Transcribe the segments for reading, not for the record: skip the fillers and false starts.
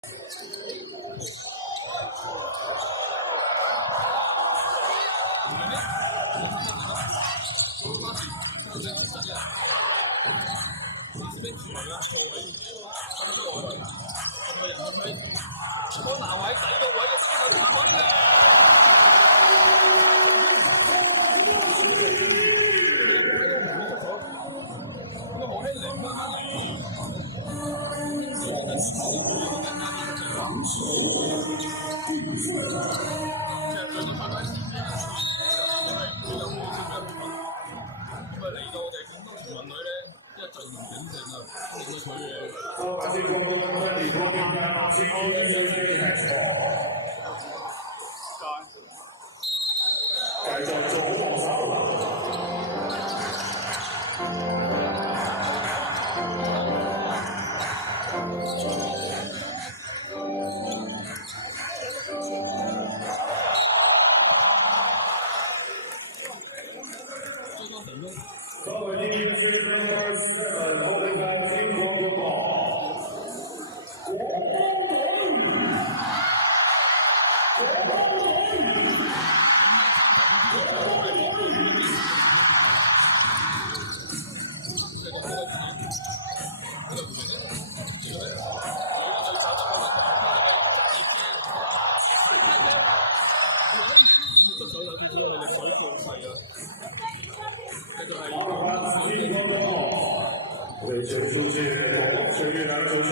江南位第二個位嘅身份打開咧。繼續做好防守。为球出界，球越南球权，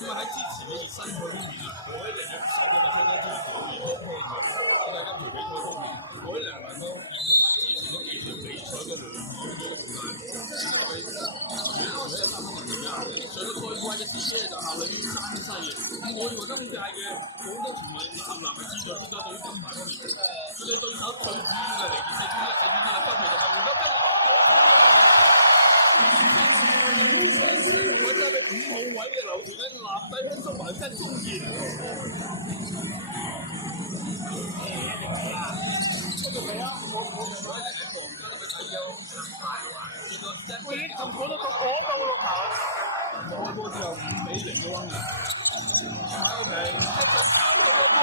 因為喺之前嘅熱身賽方面啊，我一定要手嘅相當之表現都輕嘅。咁喺今場比賽方面，我一定能夠延續翻之前嗰幾場比賽嘅良好嘅狀態。特別係我哋嘅三分球員啊，上個賽季嘅自己就效力於山西嘅。咁我認為今屆嘅廣州全運男嘅志在必在對於金牌方面，佢哋對手最主要嘅嚟自4.1、4.2嘅分別就係換咗金。我真係5號位嘅劉團咧，立低輕鬆還真中意。出到嚟啊！我喺另一房間都俾睇咗。我已經從嗰度到嗰度落頭。開波之後5-0嘅溫啊！喺度平，一場3個波。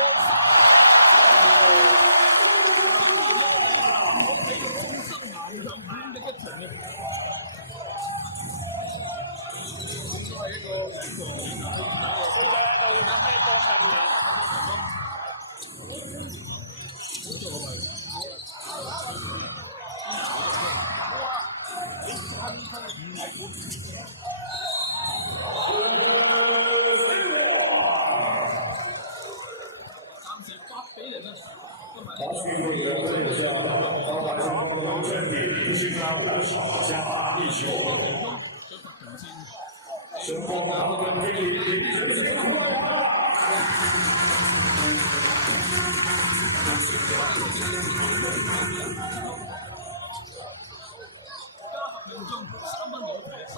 我哋用終身難上5的一場嘅。係一個佢就喺度要咩波近嘅？暫時8-0啊！好，徐副理的分享，高台双方都阵地，均安无少加码一球。申花拿到了第1球快啊！加合命中3分攞平3-8。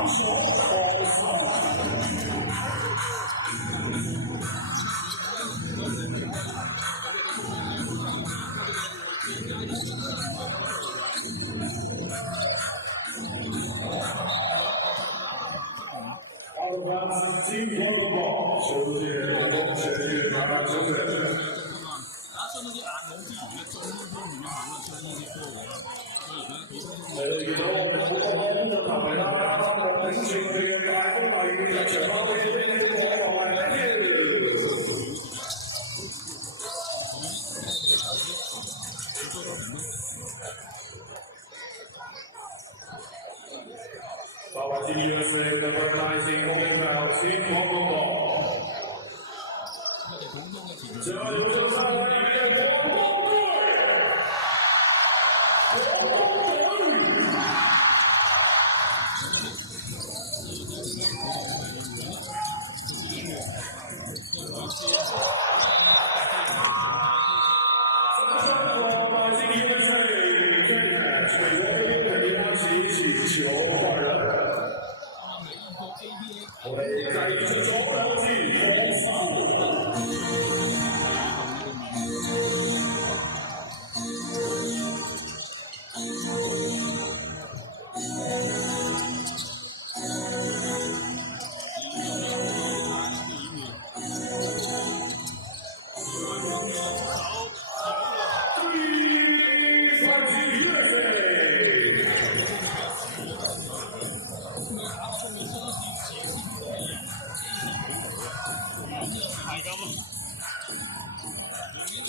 大手黄少。金光荣宝，球界龙龙神域拿拿球队。以後我哋好多工作球迷啦，領住佢哋嘅大風大雨入場啦，俾你我又係呢八百金 USA number 19公平票，金光荣寶。加油球賽來預約黃蜂隊，黃蜂隊。我哋繼續咗兩次黃手。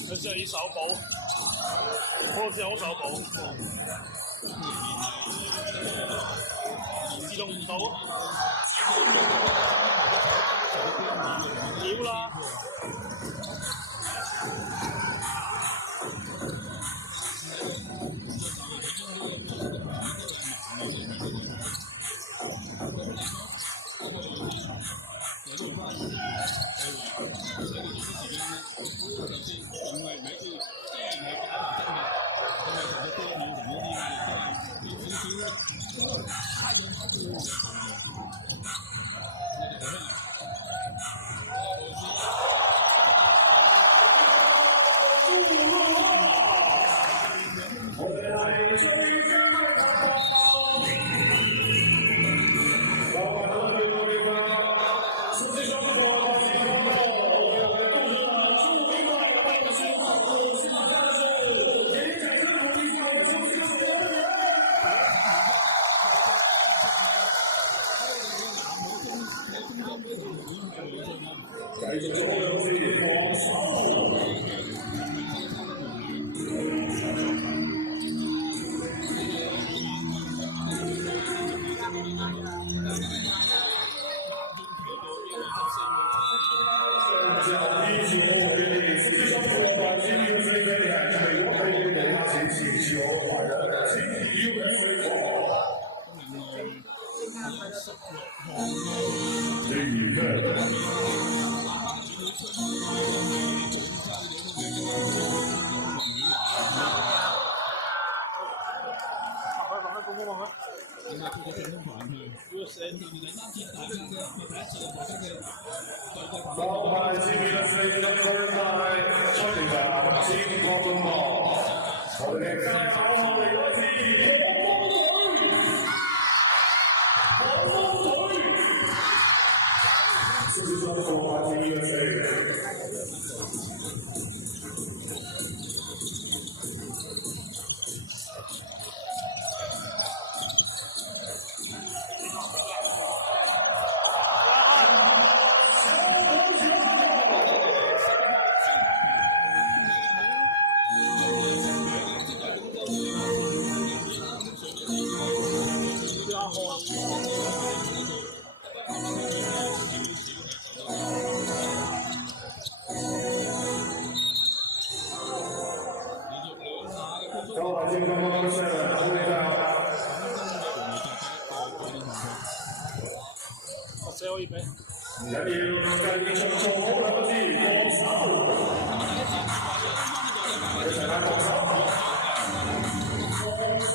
佢只係以手保，好似好手保，自動唔到，屌啦！繼續咗兩次黃手。唔緊要，繼續做好兩個字，黃手。一齊嗌黃手。黃手。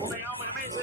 我们要我们的妹吃。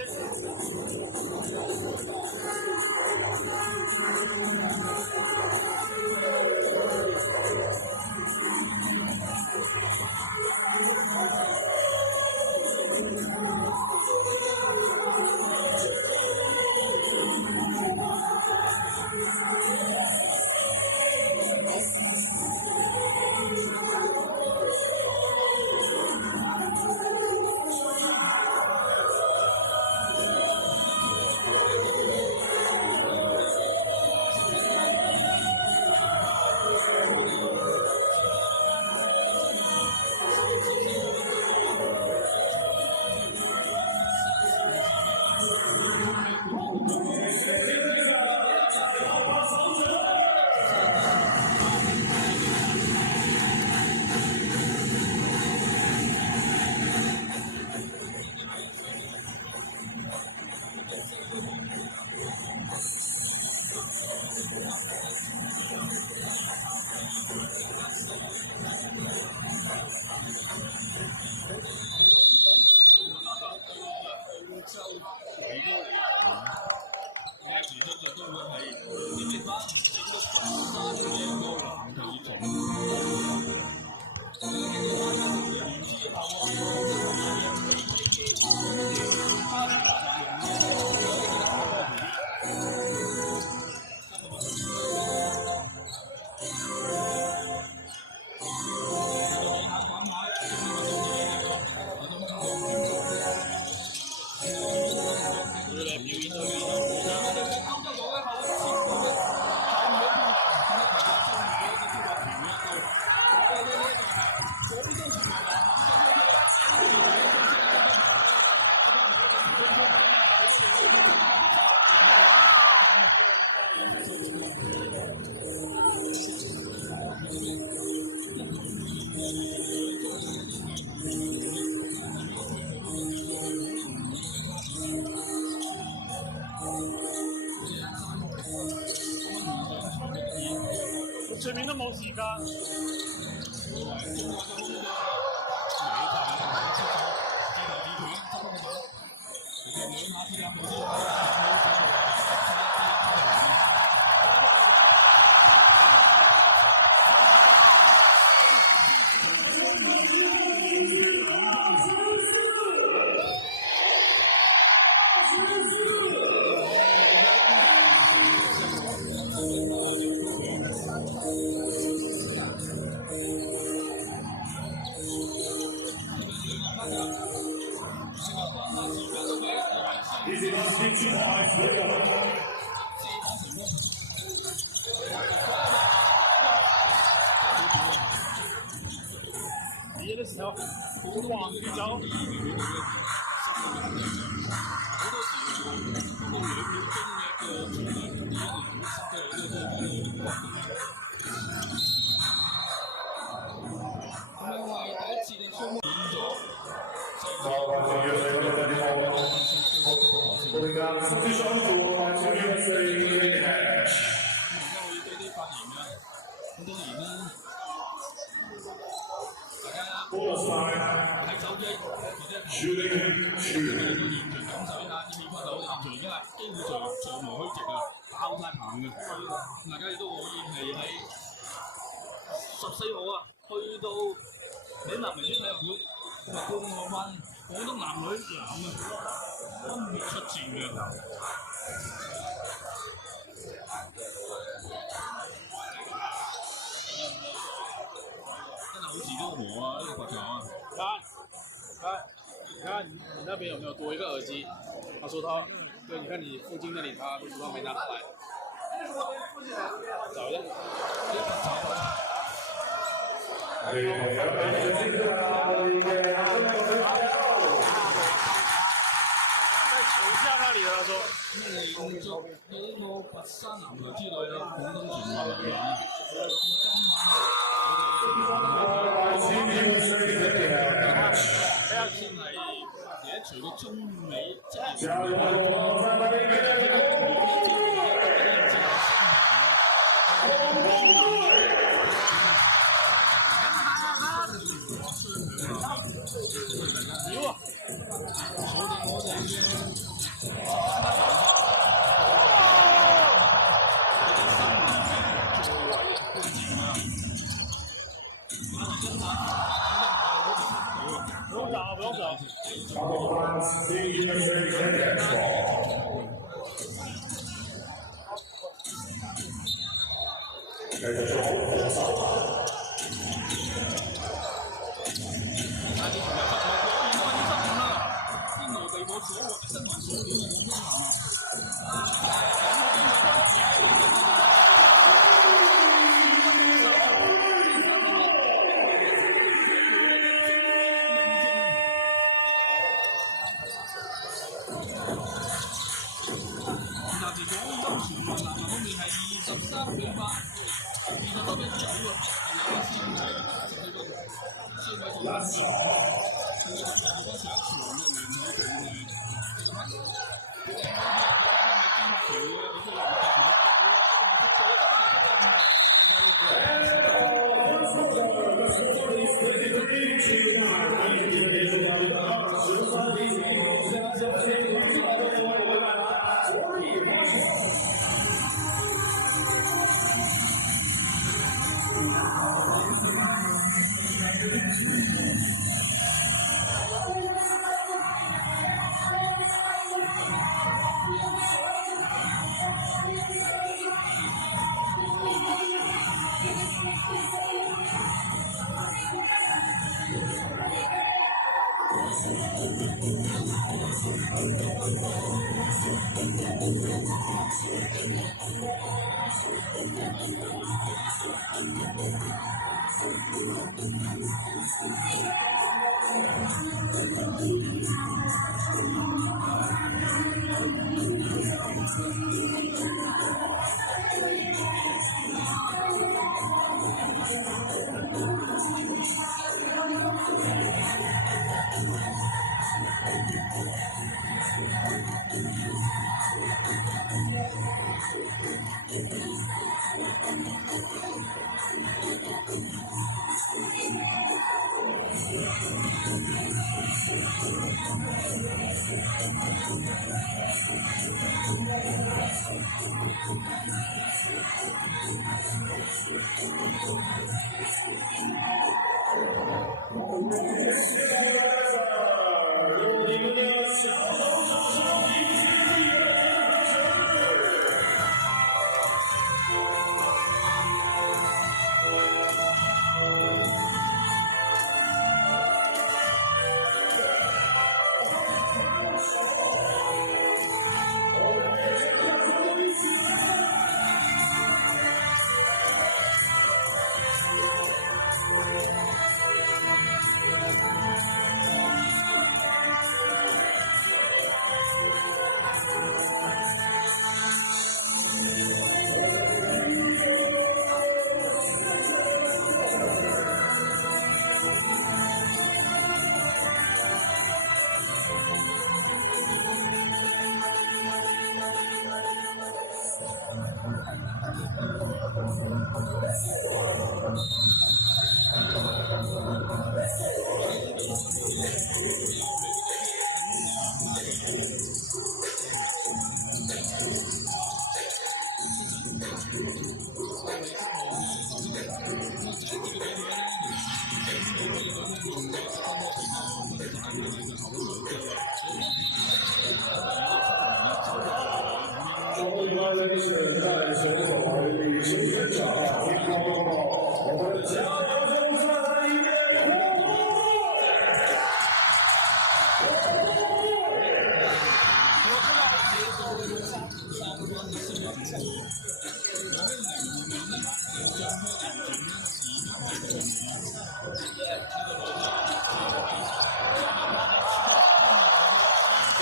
全面都冇時間。你的時候好橫跌走。大家亦都可以係喺14號啊，去到嶺南明珠體育館咁啊，觀看翻廣東男女分別出戰嘅。真係好似都和啊！呢個球場啊！你看，你那邊有沒有多一個耳機？他說他，對，你看你附近那裡，他為什麼沒拿出來？找一下。在球下那裡他說。慶祝呢個佛山籃球之旅啦，廣東全運會啊！今晚先係而家除咗中美即係有啊，手点我这边。不用找，不用找。 Couple points, Team USA Cadets ball. 开始之后，火扫把。蓝小。 是在首场女生全场听到我们的加油声再来一遍，火锅队！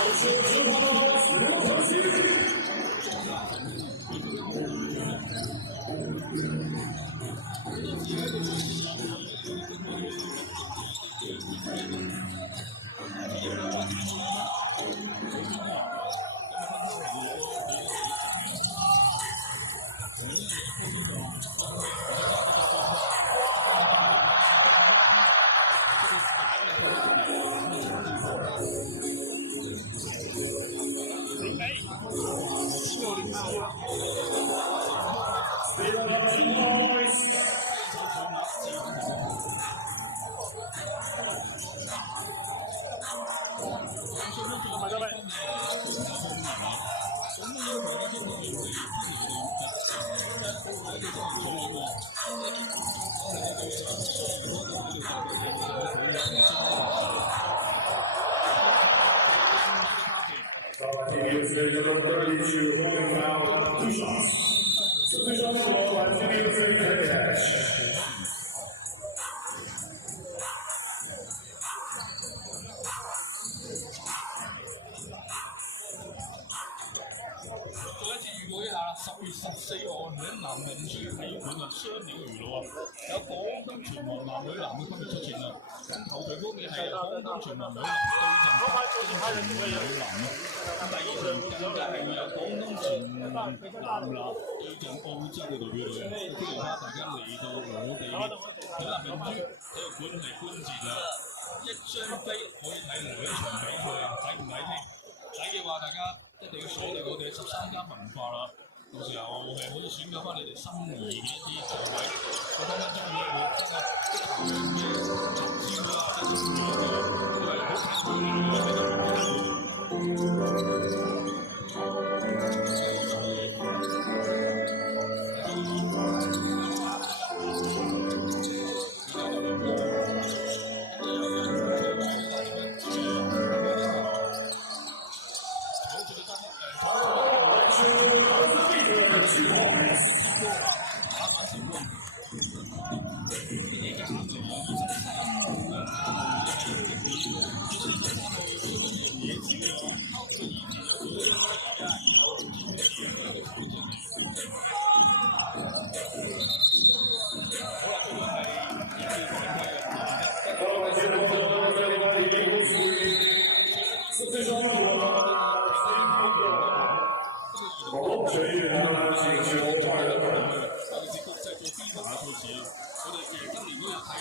我是直播刘可欣。 Thank you. 埋咗未？Team USA number 32 holding foul, 2 shots. Substitution score by Team USA head catch. 10月14號喺南明珠體育館啊，雙料娛樂啊，有廣東全民男女籃嘅分別出現啊。咁球隊方面係廣東全民女籃對陣女籃啊。咁第二場更加係會有廣東全民男籃對陣澳洲嘅代表隊啊。歡迎大家嚟到我哋喺南明珠體育館嚟觀戰啊！一張飛可以睇2場比賽啊，睇唔睇添？睇嘅話，大家一定要鎖定我哋13家文化啦。到時候係可以選擇翻你哋心儀嘅一啲座位，我分分鐘會真係即場嘅集招啦，即係因為好近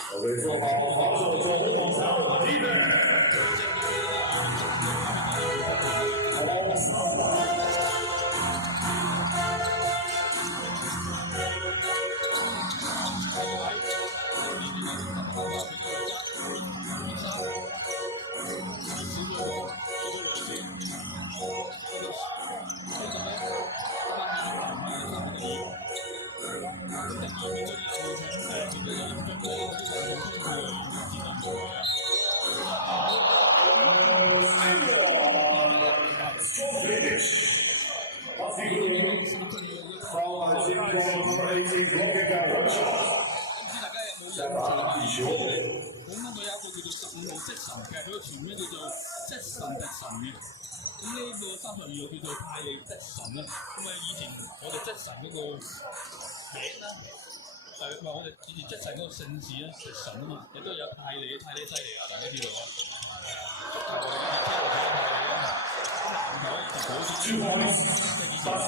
我哋做好防守中防守地位。全名叫做即神迪神嘅，咁呢個32號叫做泰利迪神啦。咁啊，以前我哋即神嗰個名啦，唔係我哋以前即神嗰個姓氏啦，迪神啊嘛，亦都有泰利犀利啊，大家知道啊。足球我哋以前知道泰利啊嘛，籃球以前好似即係以前好似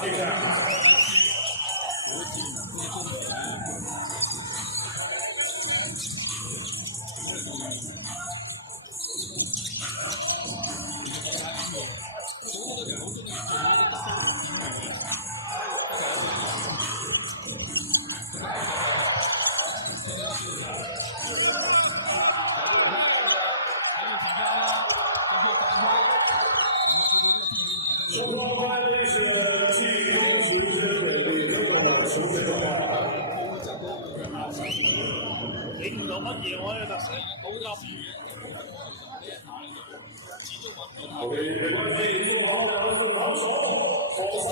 影唔到乜嘢我呢個特色，好急。OK，没关系，做好2次防守，防守。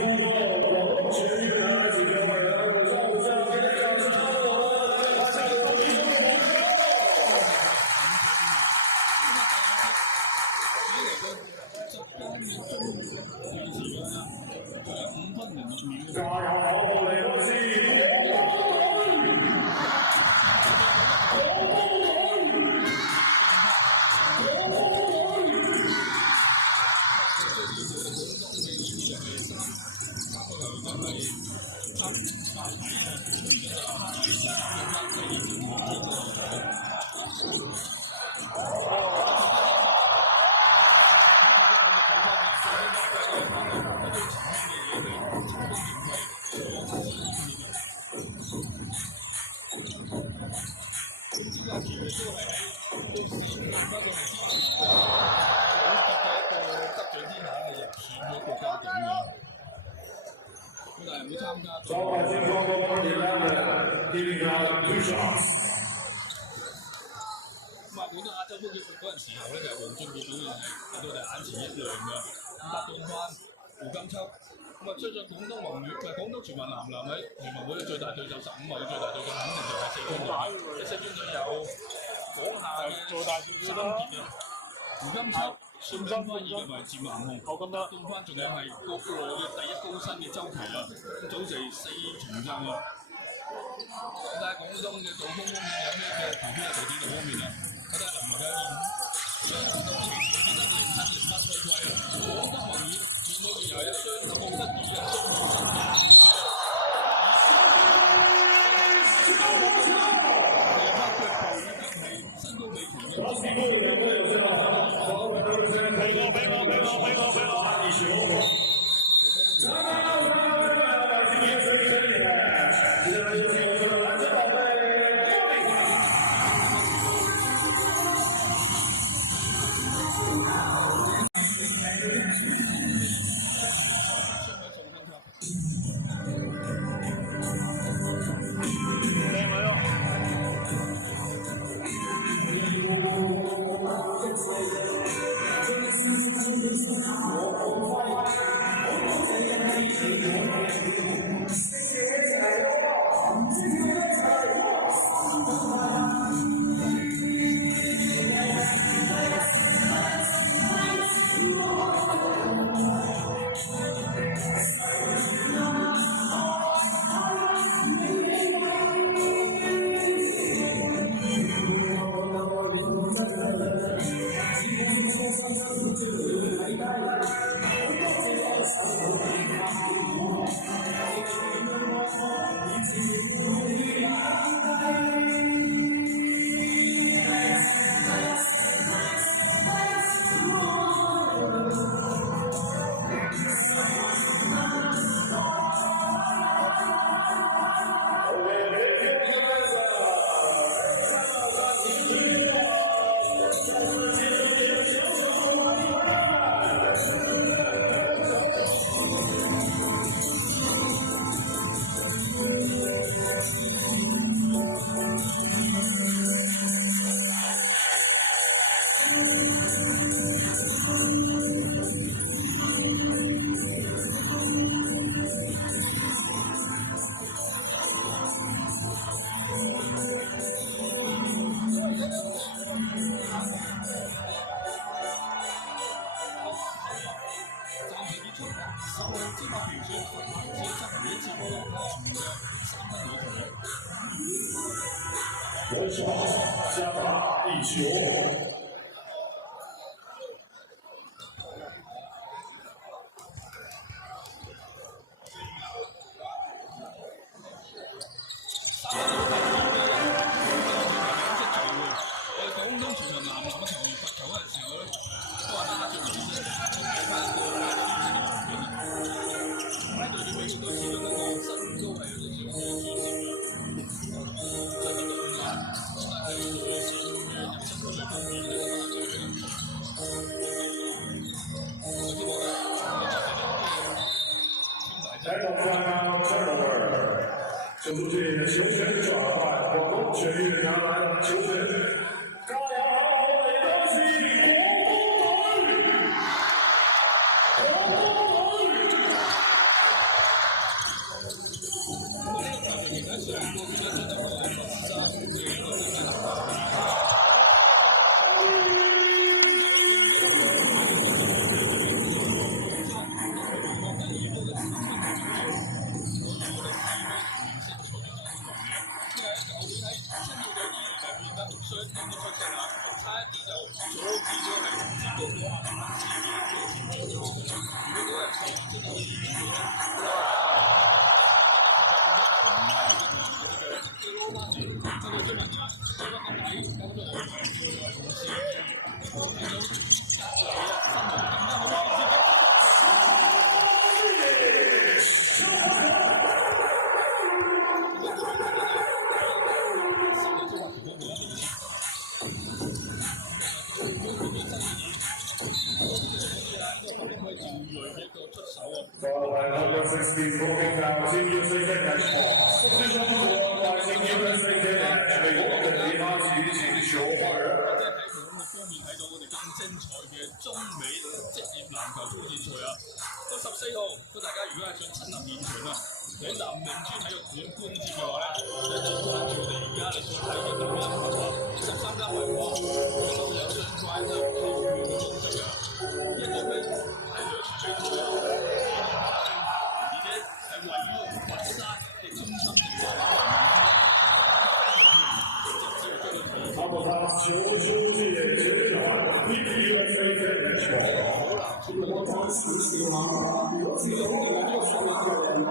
空的广东全运男子6人，我上午下给点掌声，我们台下有迷兄弟。加油口號嚟多次，招牌金光光11 giving out 2 shots。咁啊，本身亞洲杯決嗰陣時候咧，就黃俊傑表現係睇到就眼前一亮嘅，咁搭檔翻胡金秋，咁啊追上廣東宏遠，廣東全運男籃喺全運會嘅最大對手15位，最大對手肯定就係4分隊，4分隊有廣廈嘅做大少少啦。胡金秋。信心翻以及埋佔南紅，好咁多。東翻仲有係國內嘅第一高薪嘅周琦啦，組成4重爭啊！咁睇下廣東嘅杜鋒方面有咩嘅投標啊？投資度方面啊，睇下能唔能夠將到期時記得07-08賽季啊，廣東宏遠面對住又係一雙好得意嘅雙重身嘅我手加大一球。球出界，球权转换，广东全运拿来球权。加油好，嚟多次廣東隊！廣東隊！ 160 broken down Team USA match ball，中中国外星 USA match，美國嘅李亞智前小華人。即係喺佢咁嘅方面睇到我哋咁精彩嘅中美職業籃球超級賽啊！到14號，咁大家如果係想親臨現場啊，喺南明珠體育館觀戰嘅話咧，就請關注我哋而家你所睇嘅抖音頻道13加圍網，都有相關嘅購票嘅方式嘅。一張飛係2場比賽啊！而且係位於佛山嘅中心地帶。他們他球出界9秒，Team USA match ball。我當時是話，如果是有呢個說法嘅人話。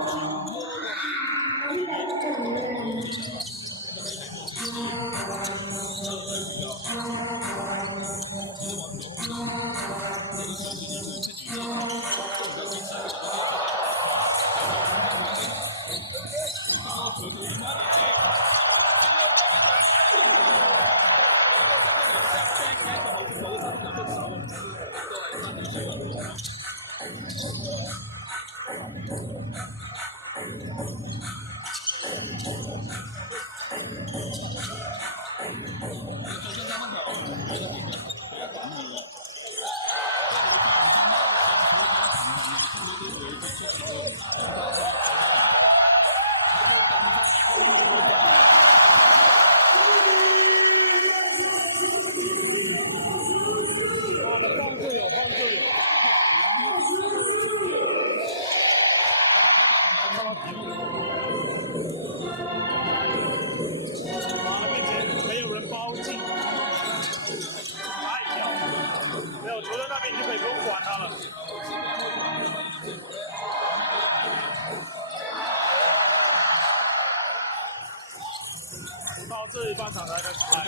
这一半场才开始拍。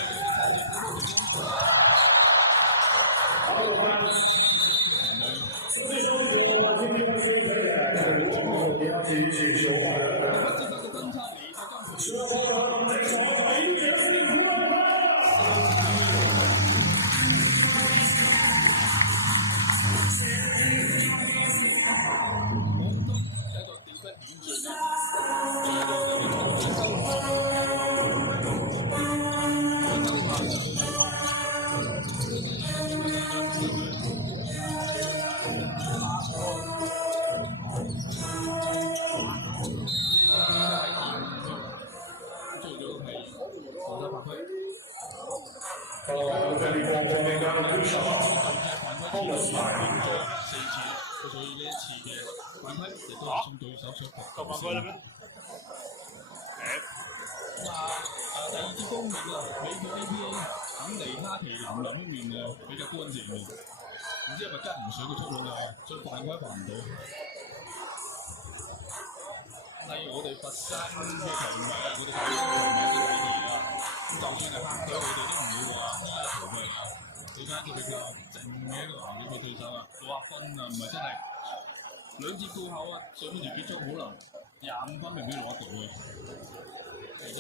最终国环境USA的中国李亚智请求华人。双方的这场美杰辛苦了。這裏過過嘅間推手，幫我試下。所以呢一次嘅犯規亦都係送對手所罰。犯規啦咩？第二節方面啊，美國 APA 肯尼哈奇林呢邊啊比較乾淨嘅，唔知係咪跟唔上個速度啦，所以犯規犯唔到。例如我哋佛山嘅球迷，我哋睇球迷都睇住啦。就算係黑隊，我哋都唔會話逃避啊！你睇佢比較靜嘅一個環境嘅對手啊，60分啊，唔係真係兩節過後啊，上半場結束可能25分未必攞到嘅。而家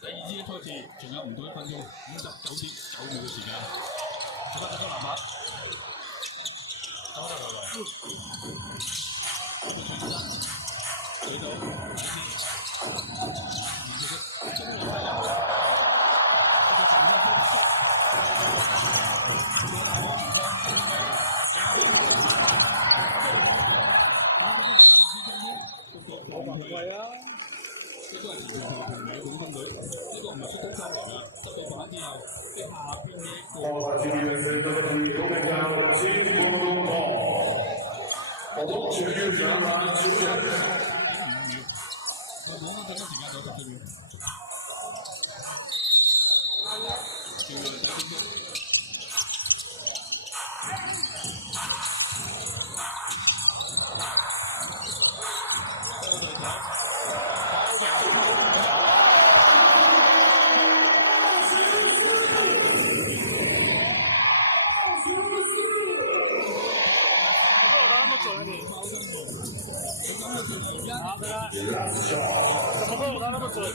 第二節嘅賽事仲有唔到1分鐘，59.9秒嘅時間，做得咗籃板，走得嚟，佢轉身，睇到，中路係有。冇犯規啊！呢個係前場球同美廣東隊，呢個唔係出得交嚟㗎，執到板之後，喺下邊嘅一個。Team USA number 3 broken down Team 廣東隊，我全要上籃球場。3.5秒，我廣東隊嘅時間就14秒。叫佢睇點怎么会有他那么准？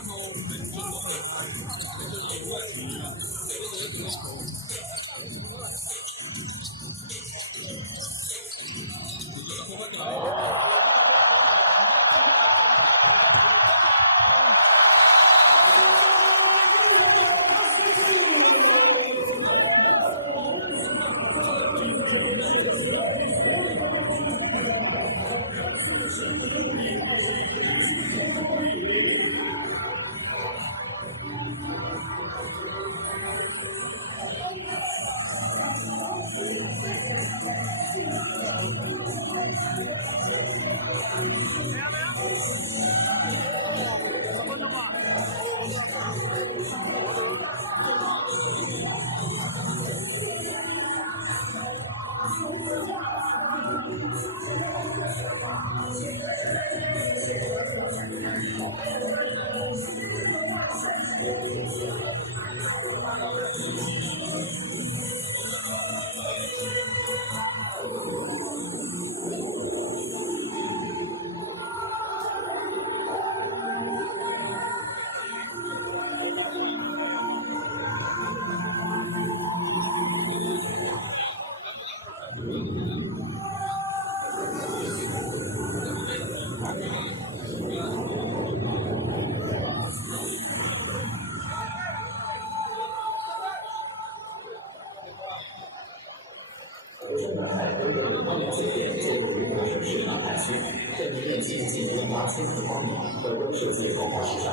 这一面积近18000平方米，本周设计豪华时尚，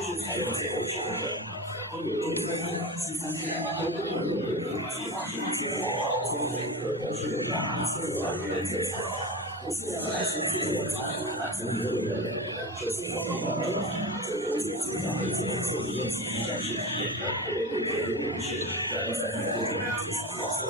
是采用结构式风格，都有中餐厅、西餐厅、多功能用品及21间豪华房间，可同时容纳1500余人就餐。现在来自自助晚餐，满足1个人。首先光临当中，9周节最佳配件就体验起一站式体验，配备特别游泳池，让人在旅途中尽享放松。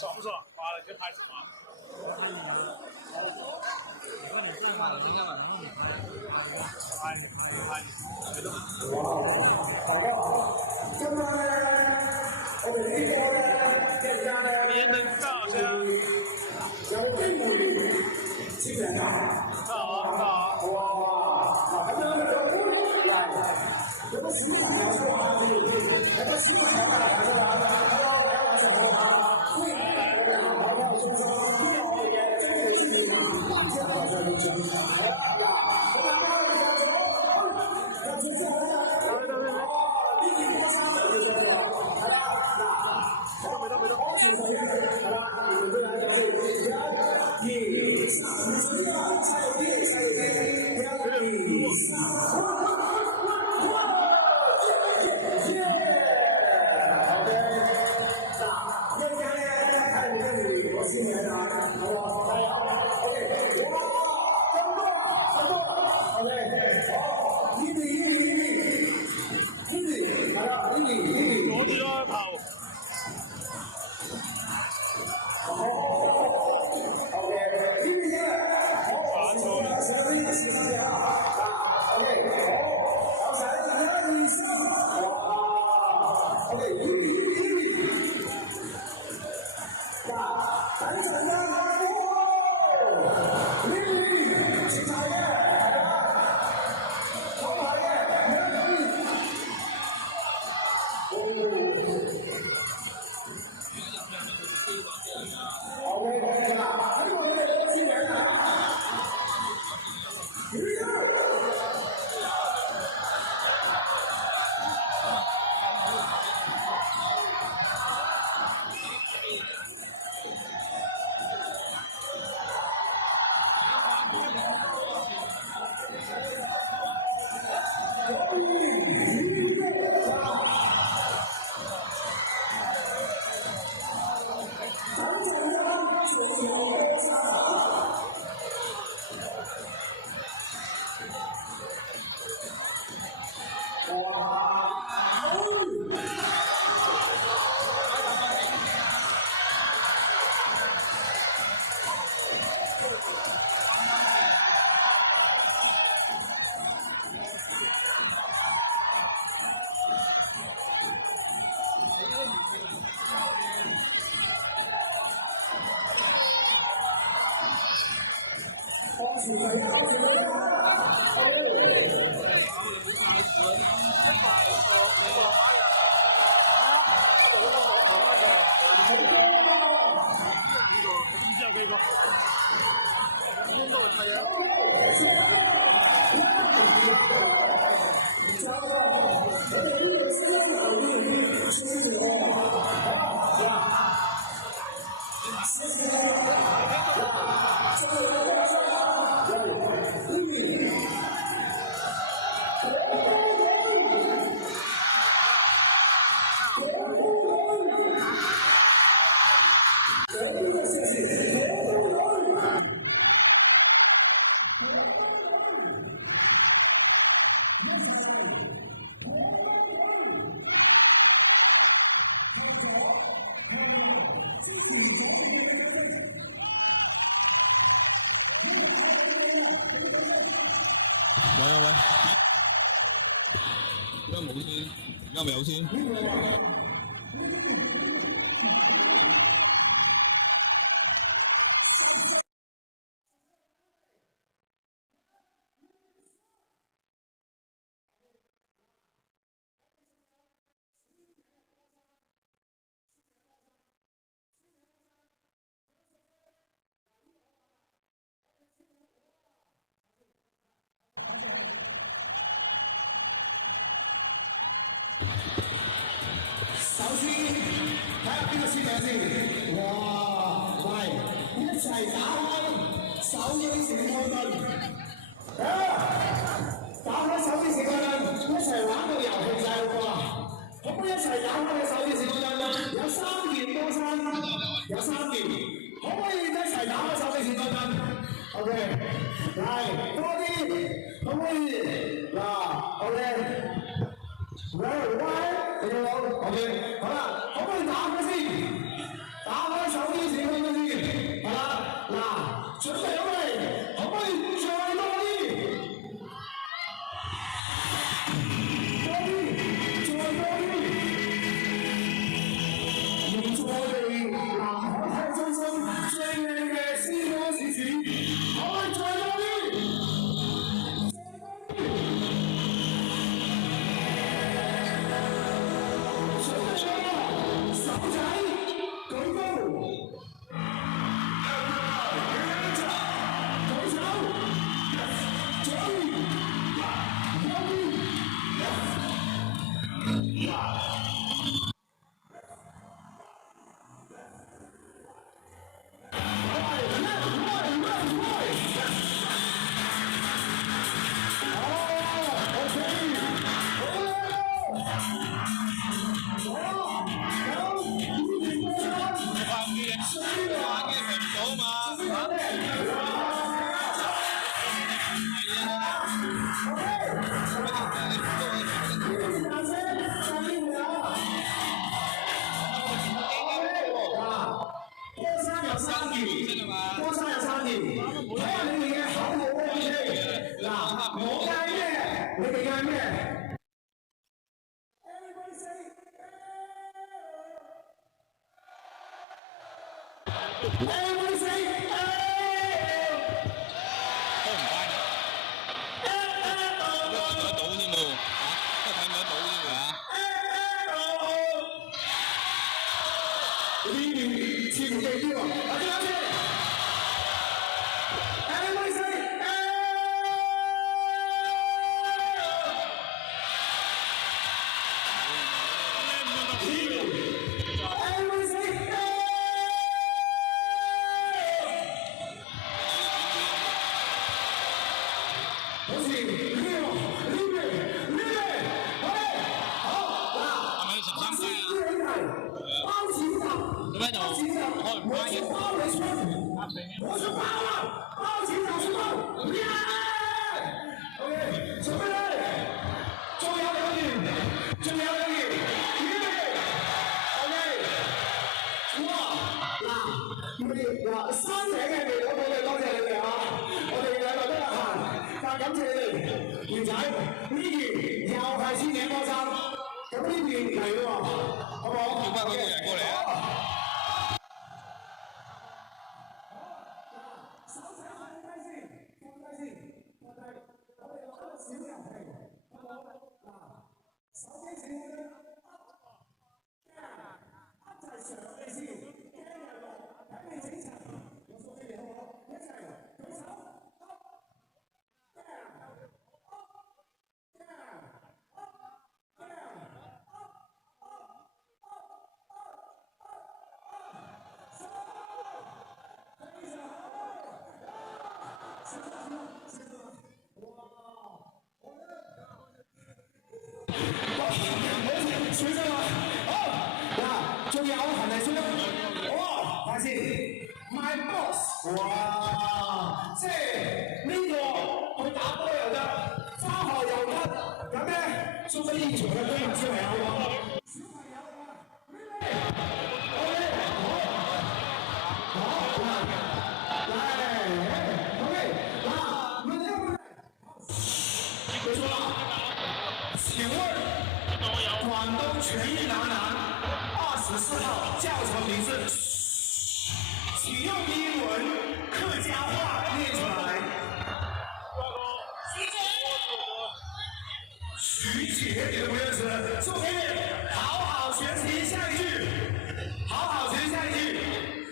爽不爽？妈的，就拍什么？拍你，拍你。好不好？今晚咧，我哋呢個咧，一間咧，連人照先，有機會簽名啊！照啊照啊！哇！嗱，咁樣有嚟，有個小朋友出話先，有個小朋友嚟出話。Hello，大家晚上好啊！歡迎嚟到南海體育中心，呢係我哋嘅中地之年男子籃球賽現場。係啦，嗱，好簡單，入咗之後咧，呢件波衫就要上咗，係啦，嗱，安全隊嘅，係啦，你們都有睇到先，1、2、3，唔准啊，細路啲，細路啲，1、2、3。先嘅啦，好喎，加油 ！OK， 哇，咁多啊，咁多啊 ！OK， 好 ，Eddie，係啦 ，Eddie，阻住咗頭。好 ，OK，Eddie 咧，好，上邊試翻嘅啊 ，OK， 好，有請1、2、3，哇 ，OK，Eddie， 嗱。等陣間，哇！呢前排嘅係啦，後排嘅，OK， 嗱，呢個你哋都簽名啊！放船嚟啊！放船嚟啊！OK。唔知有幾個？應該會睇啊。喂，而家冇先，而家咪有先。首先睇下邊個先名先。哇！喂，一齊打開手機時光燈。打開手機時光燈，一齊玩個遊戲就係喎。可唔可以一齊打開個手機時光燈？有3件多餐，有3件。可唔可以一齊打開手機時光燈 ？OK， 嚟多啲，可唔可以？嗱 ，OK。喂，你好 ，OK， 好啦，可唔可以打開先？打開手機時光燈先，係啦，嗱，準備好未？可唔可以再多啲？多啲，再多啲，用咗我哋南海體育中心最靚嘅師哥試試，可唔可以再多啲？選手好嗱，仲有係咪先？哇，睇先 ，My Boss， 哇，即係呢個去打波又得，返學又得，咁咧送俾現場嘅居民小朋友。全域男24号教程名字，请用英文客家话念出来。徐姐，你都不认识？送给你，好好学习下一句，好好学习下一句，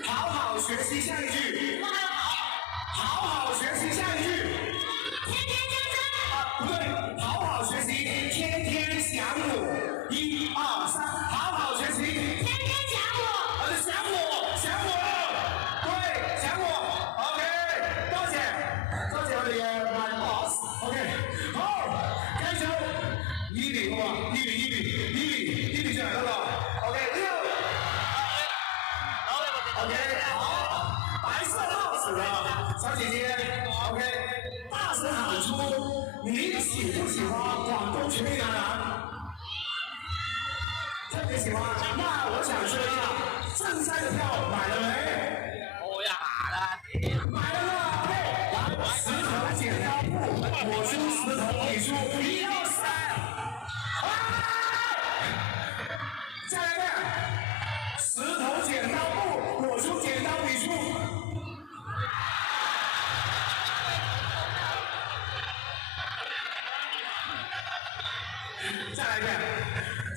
好好学习下一句，好好学习下一句。天天讲真。不对，好好学习，天天想我。1、2、3，好好学习。天天想我。想我，想我。對，想我。OK， 多謝我哋嘅 My Boss。OK， 好，繼續。Lily 好嘛 ？Lily 上嚟嗰個。OK， OK， 好，白色帽子的小姐姐。OK， 大聲喊出，你喜不喜歡廣東全民男籃？特別喜歡，那我想說一下，正賽的票買了沒？我呀啦，買了啦。來，石頭剪刀布，我出石頭，你出1、2、3。再來一遍，石頭剪刀布，我出剪刀，你出。再來一遍。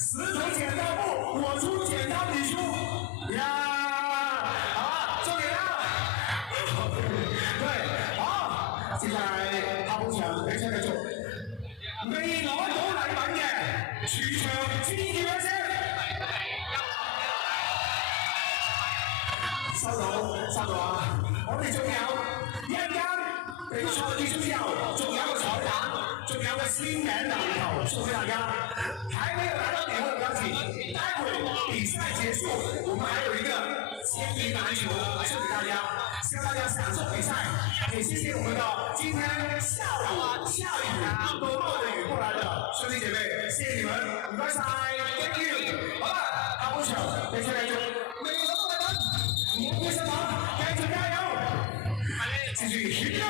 石頭剪刀布，我出剪刀，你出呀！好，重點啦。對，好，接下來下半場比賽繼續。未攞到禮品嘅，全場尖叫一聲。收到啊！我哋仲有一陣間比賽結束之後，仲有個彩蛋，仲有個簽名籃球送俾大家。還沒有拿到禮物的邀請，待會比賽結束，我們還有一個簽名籃球送給大家，希望大家享受比賽。也謝謝我們的今天下午下雨多的雨過來的兄弟姐妹，謝謝你們，唔該晒 ，thank you。好了，下半場比賽繼續，未攞到禮品，唔好失望，繼續加油，繼續血肉。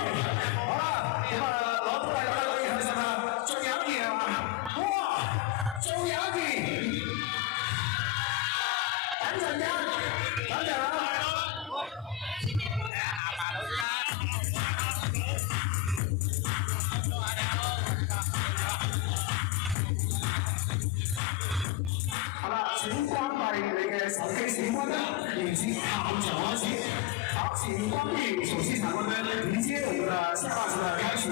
好啦，咁攞到禮品可以開心啦，仲有一件係嘛？哇！仲有一件，等陣間啊！好啦，請關閉你嘅手機閃光燈，迎接下半場開始。好，請關閉手機閃光燈，迎接我們的下半場的開始。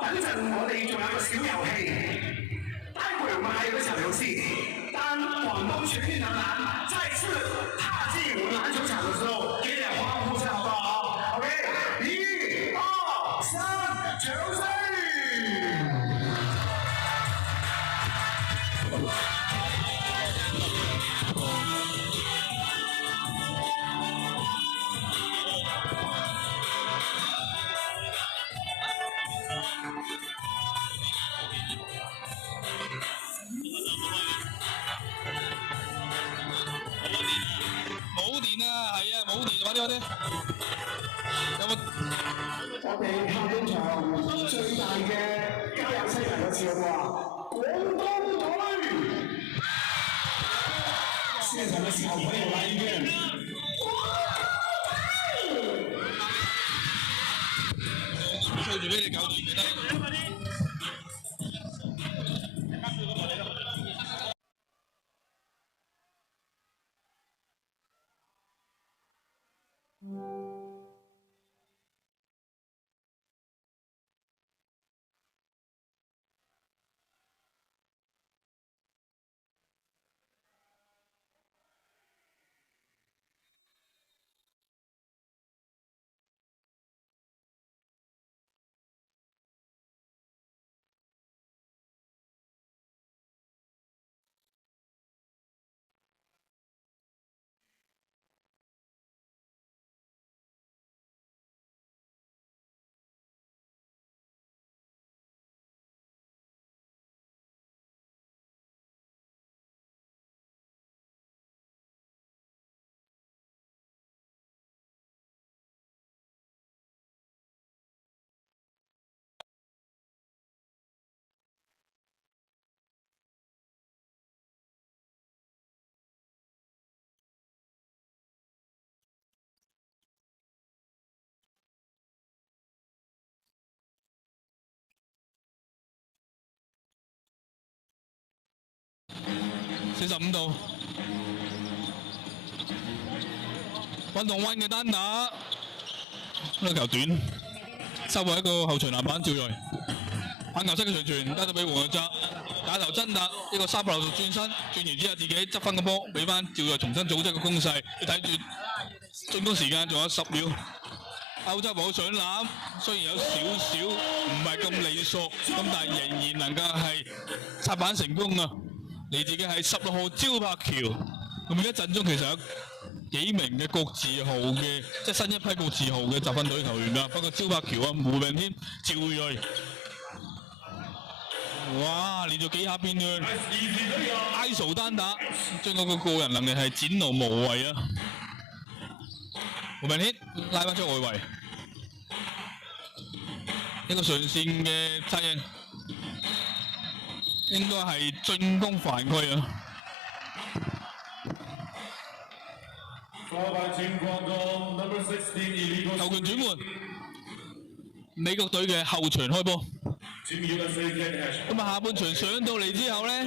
等陣我哋仲有個小遊戲，待會我們還有個小遊戲。當廣東全運男籃再次踏進我們籃球場的時候，給點歡呼聲好不好 ？OK， 1、2、3，球賽！冇電啊，係啊，冇電，快啲！有冇？我哋下半場最大嘅加油聲嚟一次好唔好啊？廣東隊！現場嘅小朋友來一遍。廣東隊！俾你搞掂嘅得。45度，運動彎嘅單打，呢個球短，收穫一個後場籃板趙睿，反球式嘅長傳交到俾黃日澤，打頭真達一個360度轉身，轉完之後自己執翻個波，俾翻趙睿重新組織個攻勢。你睇住進攻時間仲有10秒，歐洲寶上籃，雖然有少少唔係咁利索，咁但係仍然能夠係插板成功啊！你自己係16號招柏橋，咁而家陣中其實有幾名嘅國字號嘅，即係新一批國字號嘅集訓隊球員啦，包括招柏橋啊、胡明添、趙睿，哇！連續幾下變向 ，ISO 單打，將嗰個個人能力係展露無遺啊！胡明添拉翻出外圍，一個上線嘅策應。應該係進攻犯規啊！球權轉換，美國隊嘅後場開波。咁啊，下半場上到嚟之後咧，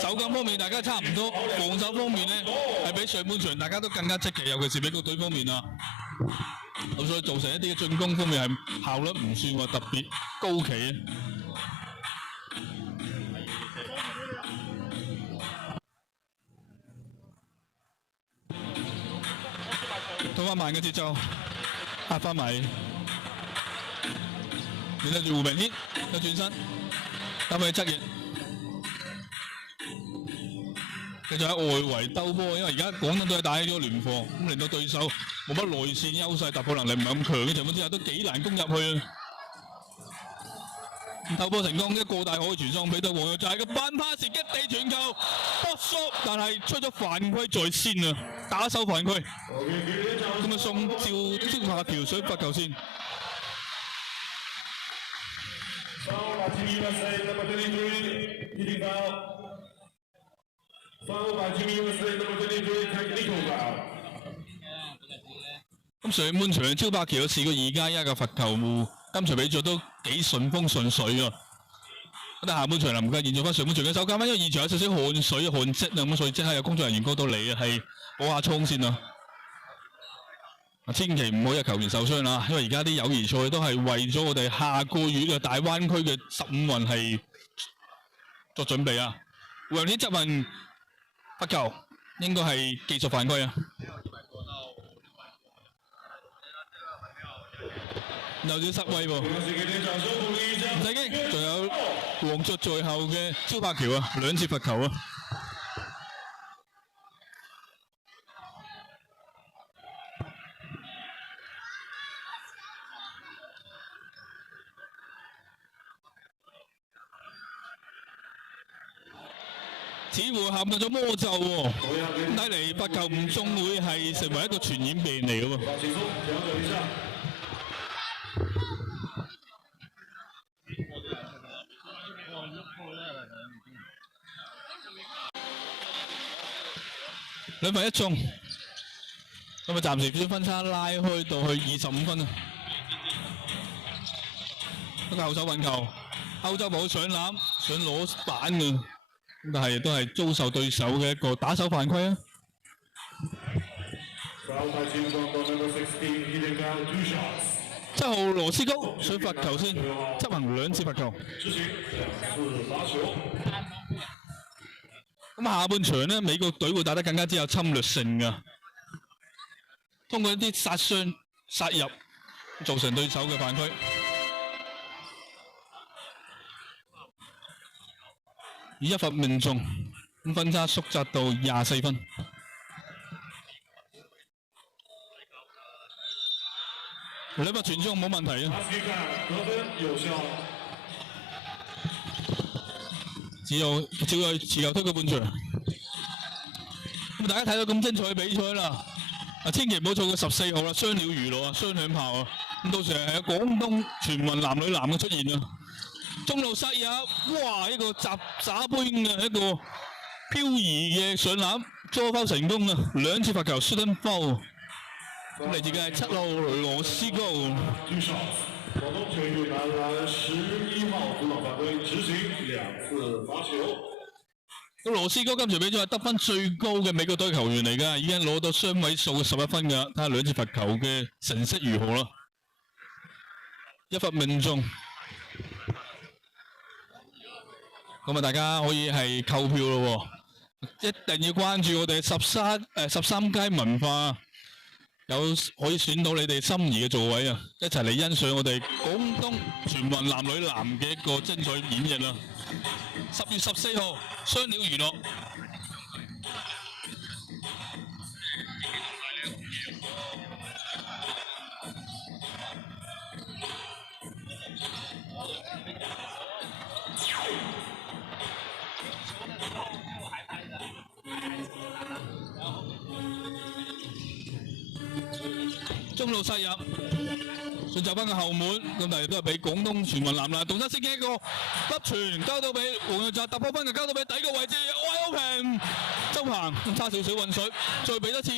手感方面大家差唔多，防守方面咧係比上半場大家都更加積極，尤其是美國隊方面啊。咁所以造成一啲嘅進攻方面係效率唔算話特別高企啊。拖翻慢嘅節奏，壓翻埋，你睇住胡明軒有轉身，打俾側翼，繼續喺外圍兜波，因為而家廣東隊打起咗聯防，咁令到對手冇乜內線優勢，突破能力唔係咁強嘅情況之下，都幾難攻入去啊！透波成功，一個大可以傳送俾到黃日澤嘅班 pass 吉地傳球，不縮，但係出咗犯規在先啊！打手犯規，咁啊送趙招柏橋水罰球線。咁上半場招柏橋有試過2+1嘅罰球，今場比賽都幾順風順水啊！但下半場能唔夠延續翻上半場嘅手感，因為現場有少少汗水汗跡啊，咁所以即刻有工作人員過到嚟啊，係補下倉先啊！千祈唔好有球員受傷啦，因為而家啲友誼賽都係為咗我哋下個月嘅大灣區嘅15運係作準備啊！胡陽天執運罰球，應該係技術犯規啊！有啲失威喎，唔使驚，仲有黃雀在後嘅招柏橋啊，2次罰球啊！似乎陷入咗魔咒喎，睇嚟罰球唔中會係成為一個傳染病嚟嘅喎。2分1中，咁啊暫時將分差拉開到去25分啊！一個後手運球，歐洲寶上籃想攞板嘅，咁但係都係遭受對手嘅一個打手犯規啊！7號羅斯高想罰球先，執行2次罰球。咁下半場呢，美國隊會打得更加之有侵略性㗎，通過一啲殺傷、殺入，造成對手嘅犯規。以一罰命中，咁分差縮窄到24分。兩罰全中冇問題啊！只有持球推過半場。咁大家睇到咁精彩嘅比賽啦，千祈唔好錯過14號啦，雙料娛樂啊，雙響炮啊！咁到時係廣東全運男女籃嘅出現啊！中路塞入，哇！一個雜耍般嘅一個漂移嘅上籃，捉分成功啊！2次罰球 shooting foul。咁嚟自嘅係7號羅斯高。廣東全運男籃11號主導犯規，執行2次罰球。咁羅斯高今場比賽係得分最高嘅美國隊球員嚟㗎，已經攞到雙位數嘅11分㗎。睇下2次罰球嘅成績如何啦。一罰命中。咁啊，大家可以係購票咯喎，一定要關注我哋13街文化。有可以選到你哋心儀嘅座位啊！一齊嚟欣賞我哋廣東全運男女籃嘅一個精彩演繹啦！10月14號，雙料娛樂。中路殺入，想走翻個後門，咁但係都係俾廣東全運男籃動身先嘅一個粒傳交到俾黃日澤突破分球，交到俾第一個位置 ，wide open， 周鵬咁差少少運水，再俾多次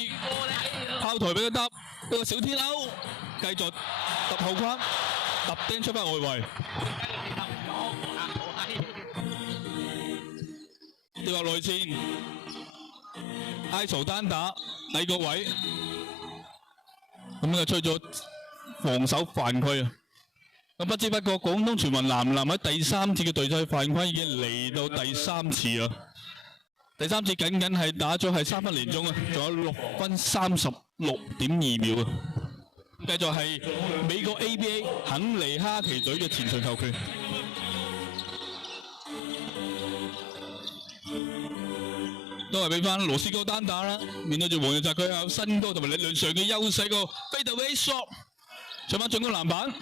炮台俾佢搭，一個小天鈎，繼續突後框，突釘出翻外圍，掉入內線，艾曹單打第二個位。咁就吹咗防守犯規啊！咁不知不覺，廣東全運男籃喺第3次嘅對賽犯規已經嚟到第3次啊！第3次僅僅係打咗係3分連鐘啊，仲有6分36.2秒啊！繼續係美國 ABA 肯尼哈奇隊嘅前場球權。都係俾翻羅斯高單打啦，面對住黃日澤，佢有身高同埋力量上嘅優勢個 fadeaway shot， 搶翻進攻籃板，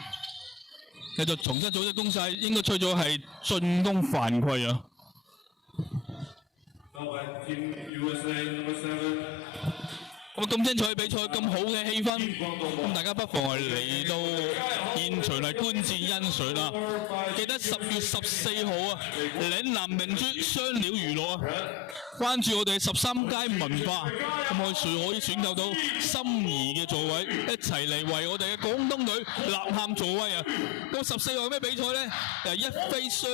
繼續重新組織攻勢，應該吹咗係進攻犯規啊！咁精彩嘅比賽，咁好嘅氣氛，咁大家不妨係嚟到現場嚟觀戰欣賞啦！記得10月14號啊，嶺南明珠雙料娛樂啊，關注我哋13街文化，咁可以選購到心儀嘅座位，一齊嚟為我哋嘅廣東隊吶喊助威啊！咁14號有咩比賽咧？係一飛雙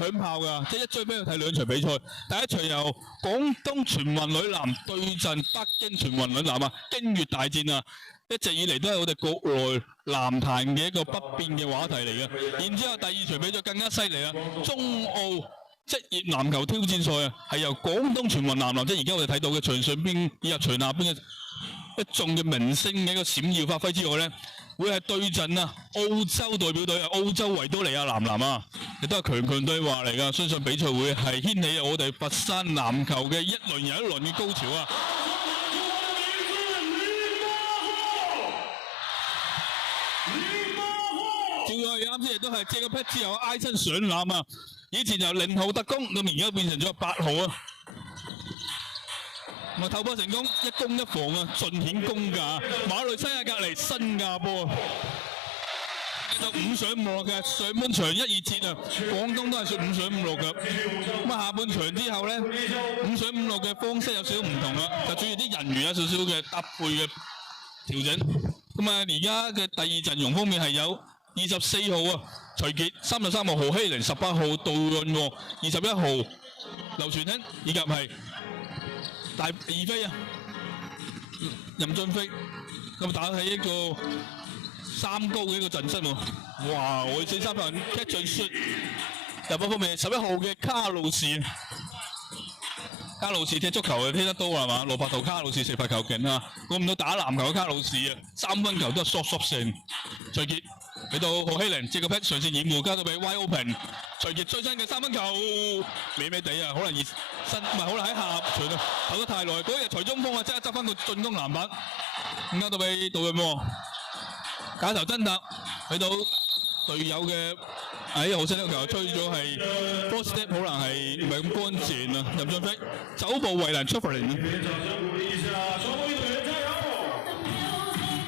響炮㗎，即係一追俾佢睇2場比賽。第一場由廣東全運女籃對陣北京全運女籃啊，京粵大戰啊！一直以嚟都係我哋國內籃壇嘅一個不變嘅話題嚟嘅。然之後第2場比賽更加犀利啊！中澳職業籃球挑戰賽啊，係由廣東全運男籃，即係而家我哋睇到嘅場上邊以及場下邊嘅一眾嘅明星嘅一個閃耀發揮之外咧，會係對陣啊澳洲代表隊啊，澳洲維多利亞男籃啊，亦都係強對話嚟㗎。相信比賽會係掀起我哋佛山籃球嘅一輪又一輪嘅高潮啊！照樣係啱先，亦都係借個 pat 之後挨親上籃啊！以前由0號特攻，咁而家變成咗8號啊！咁啊透波成功，一攻一防啊，盡顯功架。馬來西亞隔離新加坡，繼續5上5落嘅上半場1、2節啊，廣東都係算5上5落嘅。咁啊下半場之後咧，5上5落嘅方式有少少唔同啦，就主要啲人員有少少嘅搭配嘅調整。咁啊而家嘅第2陣容方面係有24號啊，徐傑；33號何希凌；18號杜潤和；21號劉傳興，以及係大二飛啊任俊飛，咁打喺一個三高嘅一個陣式喎。哇！我4三分 catch and shoot 入波方面，11號嘅卡路士。卡路士踢足球就踢得多係嘛？羅伯圖卡路士射罰球勁啊！估唔到打籃球嘅卡路士啊，3分球都係索成。徐傑俾到何希凌，接個 pick 上線掩護，交到俾 wide open。徐傑追身嘅3分球，歪歪地啊，可能熱身唔係可能喺下場啊，投得太耐。嗰日徐中鋒啊，即刻執翻個進攻籃板，咁交到俾杜潤喎，假頭真突俾到隊友嘅。好犀利球吹咗係 four step， 可能係唔係咁乾淨啊！任俊飛走步圍欄出嚟。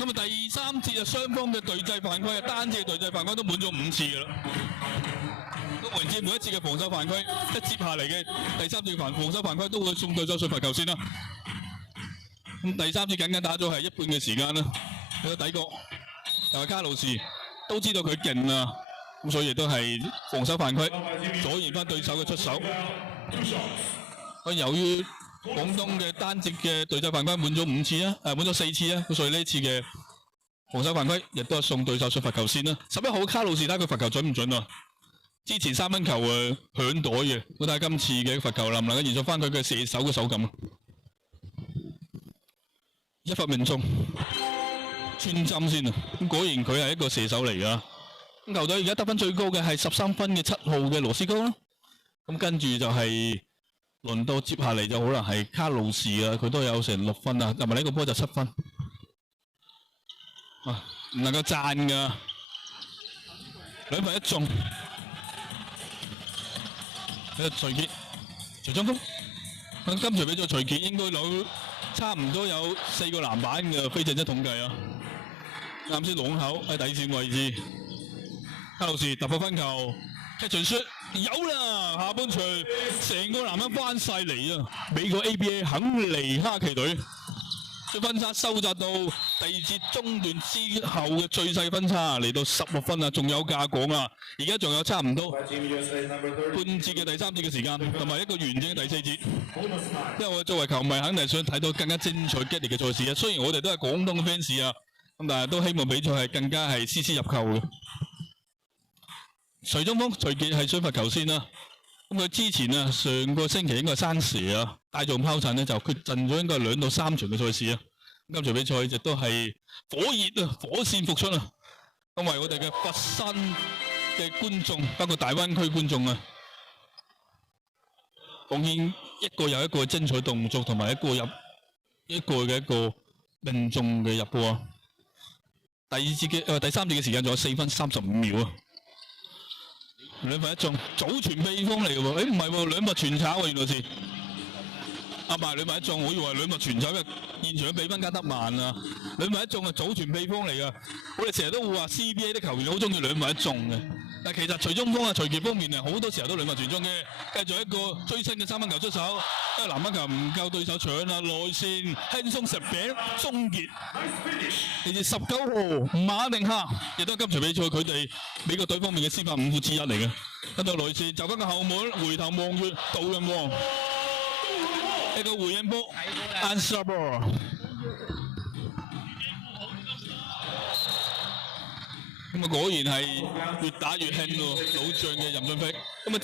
咁啊，第3節啊，雙方嘅對制犯規啊，單次嘅對制犯規都滿咗5次㗎啦。都換至每一次嘅防守犯規，一接下嚟嘅第3節防守犯規都會送對手上罰球先啦。咁第3節僅僅打咗係一半嘅時間啦。有個底角又係卡路士，都知道佢勁啊！咁所以亦都係防守犯規，阻延翻對手嘅出手。由於廣東嘅單節嘅對手犯規滿咗5次啊，滿咗4次啊，咁所以呢次嘅防守犯規亦都係送對手出罰球先啦。11號卡路士睇佢罰球準唔準啊？之前3分球響袋嘅，咁睇下今次嘅罰球能唔能夠延續翻佢嘅射手嘅手感啊？一發命中，穿針先啊！咁果然佢係一個射手嚟㗎。咁球隊而家得分最高嘅係13分嘅7號嘅羅斯高啦，咁跟住就係輪到接下嚟就可能係卡路士啊，佢都有成6分啊，入埋呢個波就7分，唔能夠讚㗎，2分1中，呢個徐傑、徐中鋒，咁今場比賽徐傑應該攞差唔多有4個籃板嘅非正式統計啊，啱先籠口喺底線位置。卡路士突破分球 ，catch and shoot 有啦！下半場成個籃板翻晒嚟啊！美國 ABA 肯尼哈奇隊將分差收窄到第2節中段之後嘅最細分差嚟到16分啊！仲有價講啊！而家仲有差唔多半節嘅第3節嘅時間，同埋一個完整嘅第4節。因為我作為球迷，肯定想睇到更加精彩激烈嘅賽事啊！雖然我哋都係廣東嘅 fans 啊，咁但係都希望比賽係更加係絲絲入扣嘅。徐中鋒、徐傑係雙罰球先啦。咁佢之前啊，上個星期應該係生蛇啊，帶狀疱疹咧就缺陣咗應該係2到3場嘅賽事啊。今場比賽亦都係火熱啊，火線復出啊。咁為我哋嘅佛山嘅觀眾，包括大灣區觀眾啊，貢獻一個又一個精彩動作，同埋一個嘅一個命中嘅入波啊。第3節嘅時間仲有4分35秒啊。2分1中，祖傳秘風嚟嘅喎，唔係喎，2罰全炒喎，原來是。唔係2罰1中，我以為2罰全炒，因為現場嘅比分加得慢啊。2罰1中係祖傳秘風嚟嘅，我哋成日都會話 CBA 啲球員好中意2罰1中嘅，但其實徐中鋒啊、徐傑方面啊，好多時候都2罰全中嘅，繼續一個追身嘅3分球出手，因為籃板球唔夠對手搶啊，內線輕鬆食餅終結。嚟自19號馬寧夏，亦都係今場比賽佢哋美國隊方面嘅司法5虎之一嚟嘅。跟到內線就翻個後門，回頭望月杜潤旺，一個回應波 ，answer ball。咁啊，果然係越打越興喎，老將嘅任俊飛。咁啊，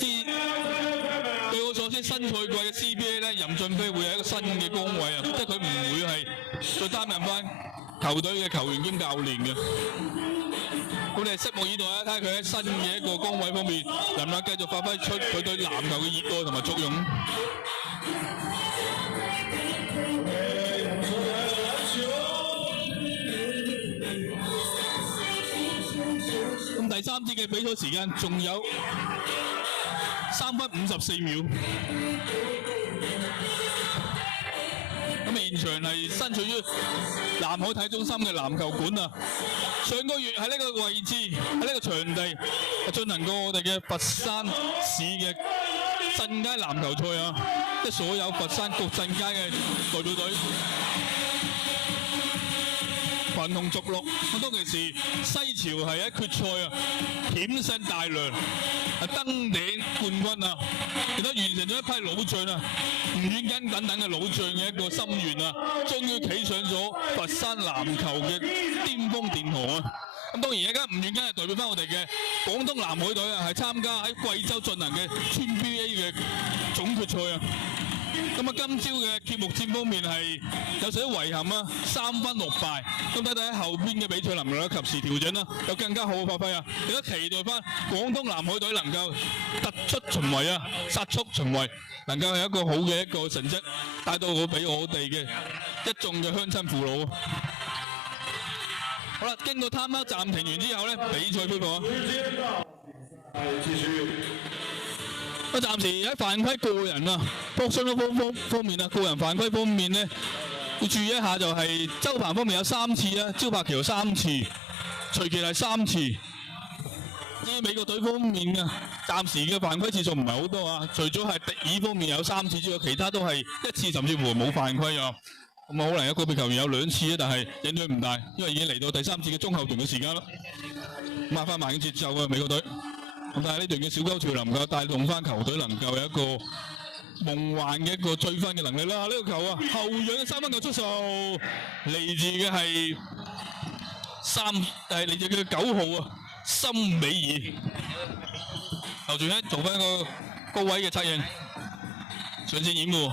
據我所知，新賽季嘅 CBA 咧，任俊飛會有一個新嘅崗位啊，即係佢唔會係再擔任翻球隊嘅球員兼教練嘅。咁你係拭目以待啊，睇下佢喺新嘅一個崗位方面，能唔能繼續發揮出佢對籃球嘅熱愛同埋作用。咁第3節嘅比賽時間仲有3分54秒。咁現場係身處於南海體中心嘅籃球館啊！上個月喺呢個位置喺呢個場地進行過我哋嘅佛山市嘅鎮街籃球賽啊！即係所有佛山各鎮街嘅代表隊群雄逐鹿。咁當其時西朝係喺決賽啊，險勝大梁，登頂冠軍啊，亦都完成咗一批老將啊，吳遠根等等嘅老將嘅一個心願啊，終於企上咗佛山籃球嘅巔峰殿堂啊！咁當然而家吳遠根係代表翻我哋嘅廣東藍海隊啊，係參加喺貴州進行嘅村 BA 嘅總決賽啊！咁啊，今朝嘅揭幕戰方面係有少少遺憾啊，3分6敗。咁睇睇後邊嘅比賽能唔能夠及時調整啦，有更加好嘅發揮啊！亦都期待翻廣東藍海隊能夠突出重圍啊，殺速重圍，能夠係一個好嘅一個成績，帶到好俾我哋嘅一眾嘅鄉親父老。好啦，經過攤包暫停完之後咧，比賽恢復啊！暫時喺犯規個人啊，方面啊，個人犯規方面咧，要注意一下就係周鵬方面有3次啊，招柏橋3次，徐奇係3次。至於美國隊方面啊，暫時嘅犯規次數唔係好多啊，除咗係迪爾方面有3次之外，其他都係1次甚至乎冇犯規啊。咁啊，可能有個別球員有2次啊，但係影響唔大，因為已經嚟到第3次嘅中後段嘅時間啦。抹翻慢嘅節奏啊，美國隊。咁但係呢段嘅小鳩潮能夠帶動翻球隊，能夠有一個夢幻嘅一個追分嘅能力啦。呢個球啊，後仰嘅3分球出手，嚟自嘅係嚟自嘅9號啊，森美爾。球傳做翻一個高位嘅策應，上線掩護，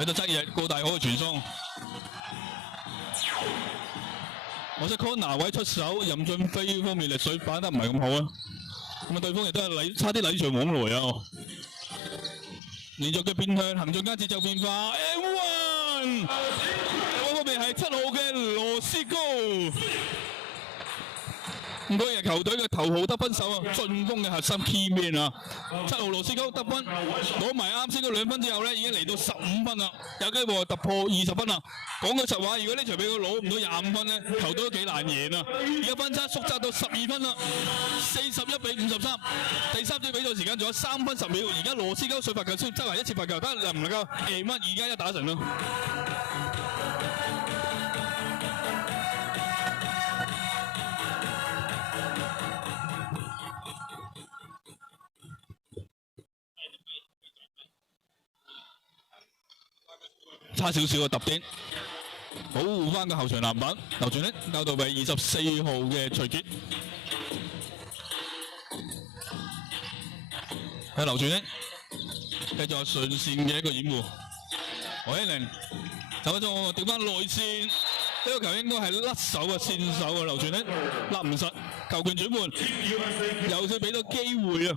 喺度側翼過大可嘅傳送。可惜 corner 位出手，任俊飛方面力水擺得唔係咁好啊。咁啊，對方亦都係差啲禮場往來啊！連續嘅變向，行進間節奏變化 ，M1， 嗰邊係7號嘅羅斯高。咁嗰日球隊嘅頭號得分手啊，進攻嘅核心 key man 啊，7號羅斯高得分，攞埋啱先嗰2分之後咧，已經嚟到15分啦，有機會突破20分啦。講句實話，如果呢場俾佢攞唔到25分咧，球隊都幾難贏啊！而家分差縮窄到12分啦，41比53。第3節比賽時間仲有3分10秒，而家羅斯高水罰球先執埋1次罰球，睇下能唔能夠贏翻2+1打成咯。差少少嘅揼點，保護翻個後場籃板，流傳咧交到俾24號嘅徐傑，喺流傳咧繼續上線嘅一個掩護，何一玲走咗調翻內線，呢個球應該係甩手嘅線手啊，流傳咧甩唔實，球權轉換，又再俾到機會啊，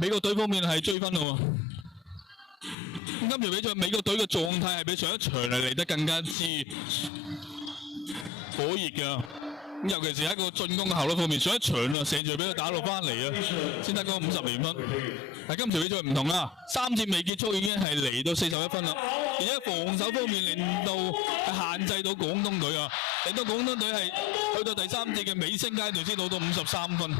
美國隊方面係追分咯。今場比賽美國隊嘅狀態係比上一場嚟得更加之火熱㗎，咁尤其是喺個進攻嘅效率方面，上一場啊成場俾佢打落翻嚟啊，先得嗰50零分。但係今場比賽唔同啦，3節未結束已經係嚟到41分啦，而且防守方面令到係限制到廣東隊啊，令到廣東隊係去到第3節嘅尾聲階段先攞到53分。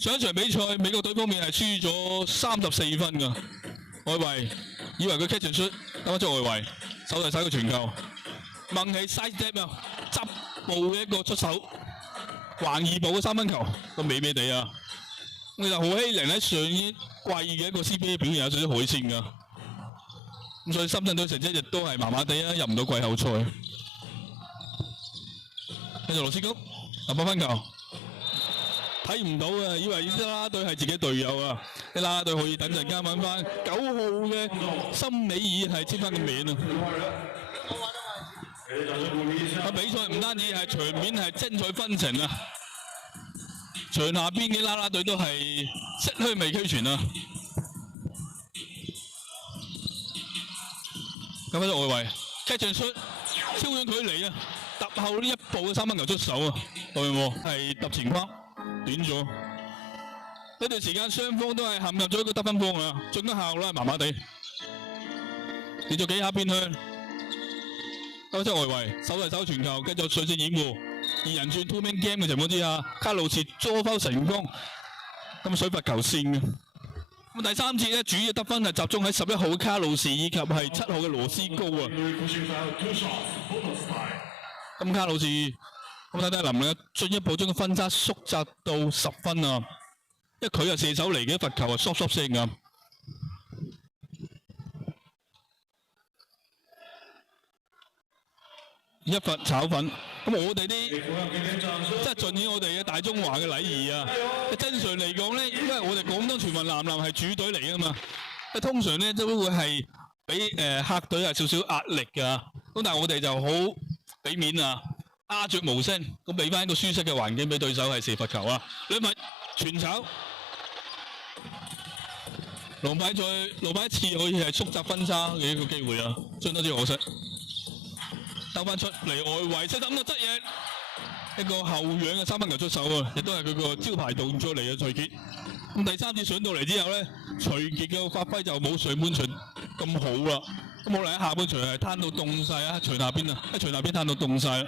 上一場比賽美國隊方面係輸咗34分㗎。外圍以為佢 catch and shoot，啱啱出外圍，手遞手嘅傳球，掹起 side step 啊，執步嘅一個出手，橫2步嘅3分球，都美美地啊！其實何希玲喺上一季嘅一個 CBA 表現有少少海鮮㗎，咁所以深圳隊成績亦都係麻麻地啊，入唔到季後賽。繼續羅斯高，8分球。睇唔到啊！以為啲啦啦隊係自己隊友啊！啲啦啦隊可以等陣間揾翻9號嘅森美爾係簽翻個名啊！比賽唔單止係場面係精彩紛呈啊，場下邊嘅啦啦隊都係色香味俱全啊！咁喺度外圍 catch and shoot 超遠距離啊！揼後呢一步嘅3分球出手啊！對喎，係揼前框。短咗呢段時間，雙方都係陷入咗一個得分荒啊！進攻效率係麻麻地，連續幾下變向，勾出外圍，手遞手傳球，繼續上線掩護，2人轉 two man game 嘅情況之下，卡路士捉分成功，咁水罰球線嘅。咁第3節咧，主要得分係集中喺11號嘅卡路士以及係7號嘅羅斯高啊。金卡好似咁睇睇能唔能夠進一步將個分差縮窄到10分啊？因為佢係射手嚟嘅，罰球係唰聲咁。一罰炒粉，咁我哋啲即係盡顯我哋嘅大中華嘅禮儀啊！真常嚟講咧，因為我哋廣東全運男籃係主隊嚟㗎嘛，通常咧都會係俾客隊係少少壓力㗎。咁但係我哋就好俾面啊，鴉雀無聲，咁俾翻一個舒適嘅環境俾對手係射罰球啊！兩罰全炒，羅擺一次可以係縮窄分差嘅一個機會啊，相當之可惜。兜翻出嚟外圍，即係抌到側翼，一個後仰嘅3分球出手啊！亦都係佢個招牌動作嚟嘅徐傑。咁第3次上到嚟之後咧，徐傑嘅發揮就冇上半場咁好啦。咁冇嚟喺下半場係攤到凍晒啊！場下邊啊，喺場下邊攤到凍晒。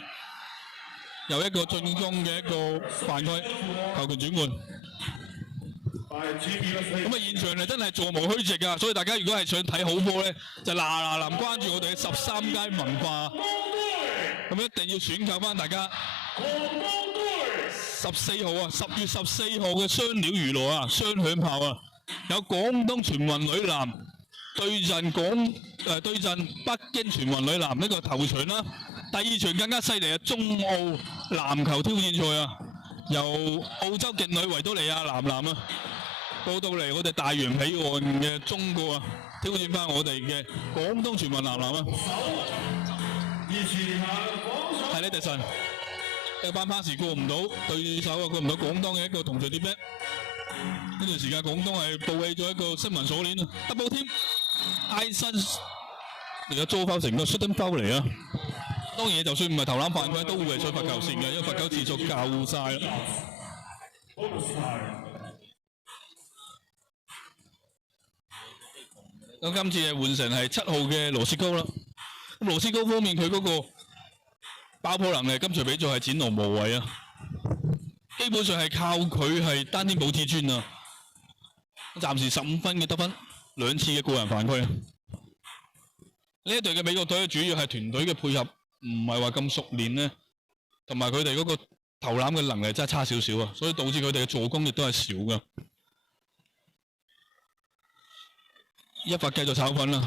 由一個進攻嘅一個犯規，球權轉換。咁啊，現場係真係座無虛席㗎，所以大家如果係想睇好波咧，就嗱關注我哋嘅13街文化，咁一定要選購翻大家14號啊，10月14號嘅雙料娛樂啊，雙響炮啊，有廣東全運女籃對陣北京全運女籃呢個頭場啦，第2場更加犀利啊，中澳籃球挑戰賽啊，由澳洲勁女維多利亞男籃啊。過到嚟我哋大洋彼岸嘅中國啊，挑戰翻我哋嘅廣東全運男籃啊！係呢，迪神，一個班 pass 過唔到對手啊，過唔到廣東嘅一個同場跌逼。呢段時間廣東係報起咗一個新聞鎖鏈啊 ，double team，艾森嚟咗租翻成個 shooting foul 嚟啊！當然就算唔係投籃犯規，都會係上罰球線嘅，因為罰球次數夠晒啦。咁今次係換成係7號嘅羅斯高啦。咁羅斯高方面佢嗰個爆破能力，今場比賽係展露無遺啊！基本上係靠佢係單天保至尊啊！暫時15分嘅得分，2次嘅個人犯規啊！呢一隊嘅美國隊主要係團隊嘅配合唔係話咁熟練咧，同埋佢哋嗰個投籃嘅能力真係差少少啊，所以導致佢哋嘅助攻亦都係少㗎。一發繼續炒粉啦，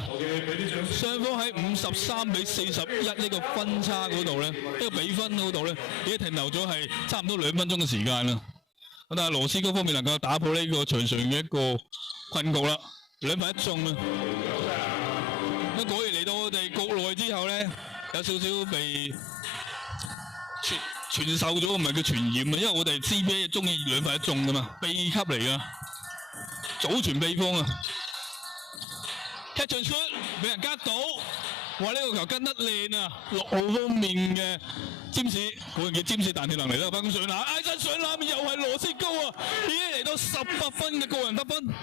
雙方喺53-41呢個分差嗰度咧，呢個比分嗰度咧，已經停留咗係差唔多2分鐘嘅時間啦。咁但係羅斯高方面能夠打破呢個場上嘅一個困局啦，2罰1中啦。咁果然嚟到我哋國內之後咧，有少少被傳授咗，唔係叫傳染啊，因為我哋 CBA 中意2罰1中噶嘛，秘笈嚟噶，祖傳秘方啊！catch and shoot 俾人夾到，哇！呢個球跟得靚啊！6號方面嘅占士，嗰人叫占士彈跳能力啦，翻上籃，挨身上籃又係羅斯高啊！已經嚟到18分嘅個人得分。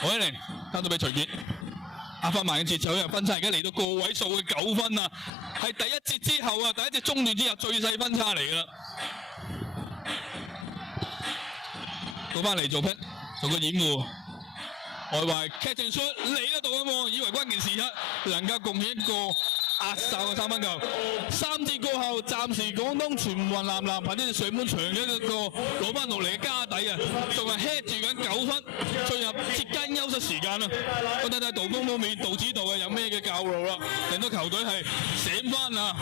何一玲交到俾徐傑，壓翻慢嘅節奏，因為分差而家嚟到個位數嘅9分啊！係第1節之後啊，第1節中段之後最細分差嚟㗎啦。倒翻嚟做 pick， 做個掩護，外圍 catch and shoot 嚟得到啊嘛！以為關鍵時刻能夠貢獻一個壓哨嘅3分球。3節過後，暫時廣東全運男籃憑呢上半場嘅一個攞翻落嚟嘅家底啊，仲係 head 住緊9分，進入節間休息時間啦。我睇睇杜鋒方面、杜指導嘅有咩嘅教路啦，令到球隊係醒翻啊！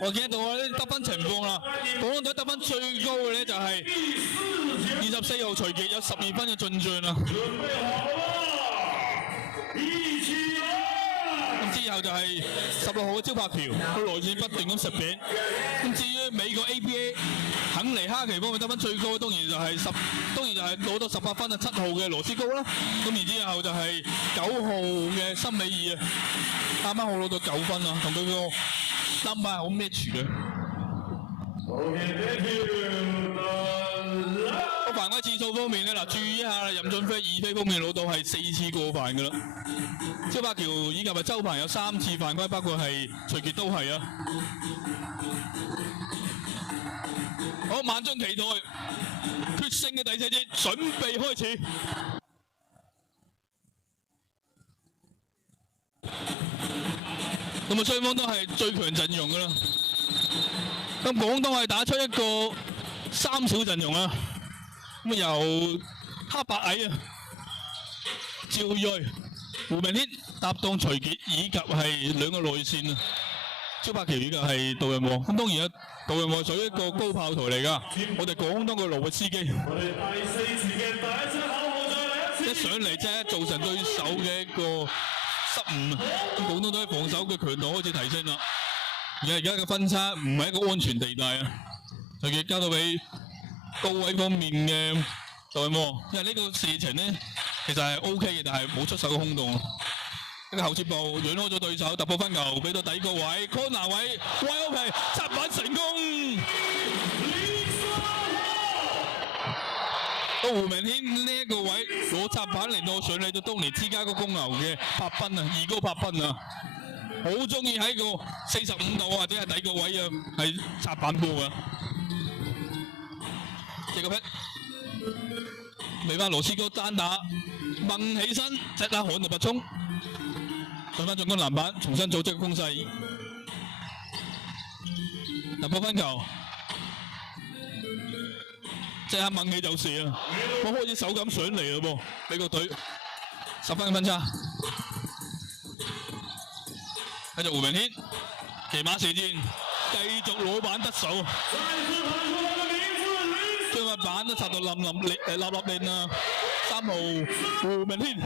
我見到我啲得分情況啦，廣東隊得分最高嘅咧就係24號徐傑有12分嘅進帳啦。咁之後就係16號嘅招柏橋，佢內線不斷咁食餅。咁至於美國 ABA 肯尼哈奇方面得分最高，當然就係攞到18分嘅7號嘅羅斯高啦。咁然之後就係9號嘅森美爾啊，啱啱好攞到9分啊，同佢個 number 好 match 嘅。個犯規次數方面咧，嗱注意一下啦，任俊飛二飛方面攞到係4次過犯㗎啦。招柏橋以及係周鵬有3次犯規，包括係徐傑都係啊。好，萬眾期待決勝嘅第4節，準備開始。咁啊，雙方都係最強陣容㗎啦。咁廣東係打出一個3小陣容啊。咁啊，由黑白矮啊、趙睿、胡明軒搭檔徐傑，以及係2個內線啊，招柏橋以及係杜潤和。咁當然啊，杜潤和屬於一個高炮台嚟㗎。我哋廣東嘅羅域斯基，一上嚟即係造成對手嘅一個失誤啊！咁廣東隊防守嘅強度開始提升啦。而家嘅分差唔係一個安全地帶啊，徐傑交到俾高位方面嘅杜潤和，因為呢個射程咧其實係 OK 嘅，但係冇出手嘅空洞。一個後接步遠開咗對手，突破分球俾到底個位 ，corner 位，威歐皮插板成功。到胡明軒呢一個位攞插板嚟到上嚟到東尼之家個公牛嘅柏賓啊，二高柏賓啊，好中意喺個45度或者係底個位啊，係插板波啊。這個 pet 未翻羅斯哥單打掹起身，即刻旱就拔衝，上翻進攻籃板，重新組織攻勢，突破分球，即刻掹起就射啊！我開始手感上嚟啦噃，俾個隊10分嘅分差，繼續胡明軒騎馬射箭，繼續攞板得手。將個板都插到冧亂啊！3號胡明軒，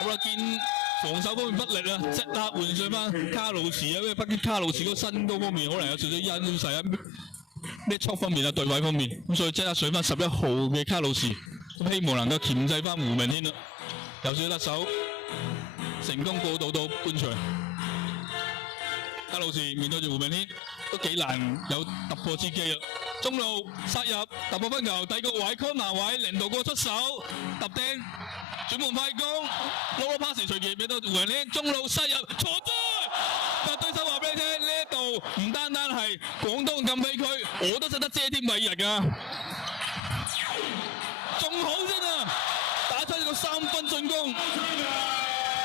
好啦，見防守方面不力啊，即刻換上翻卡路士啊！因為畢竟卡路士嗰個身高方面可能有少少優勢啊，咩速方面啊，對位方面，咁所以即刻上翻11號嘅卡路士，咁希望能夠鉗制翻胡明軒啦，有少少甩手，成功過渡到半場。卡路士面對住胡明軒都幾難有突破之機啊！中路殺入突破分球，底角位 corner 位，零度過出手揼釘，轉換快攻，攞個 pass 隨機俾到胡明軒，中路殺入錯追，但對手話俾你聽，呢一度唔單單係廣東禁區區，我都識得遮天蔽日㗎，仲好先啊！打出一個3分進攻。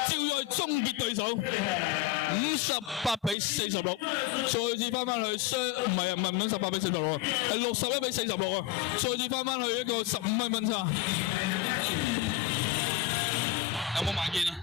趙睿終結對手，58比46，再次翻去唔係18比46，係61比46啊！再次翻去一個15分分差，有冇慢見啊？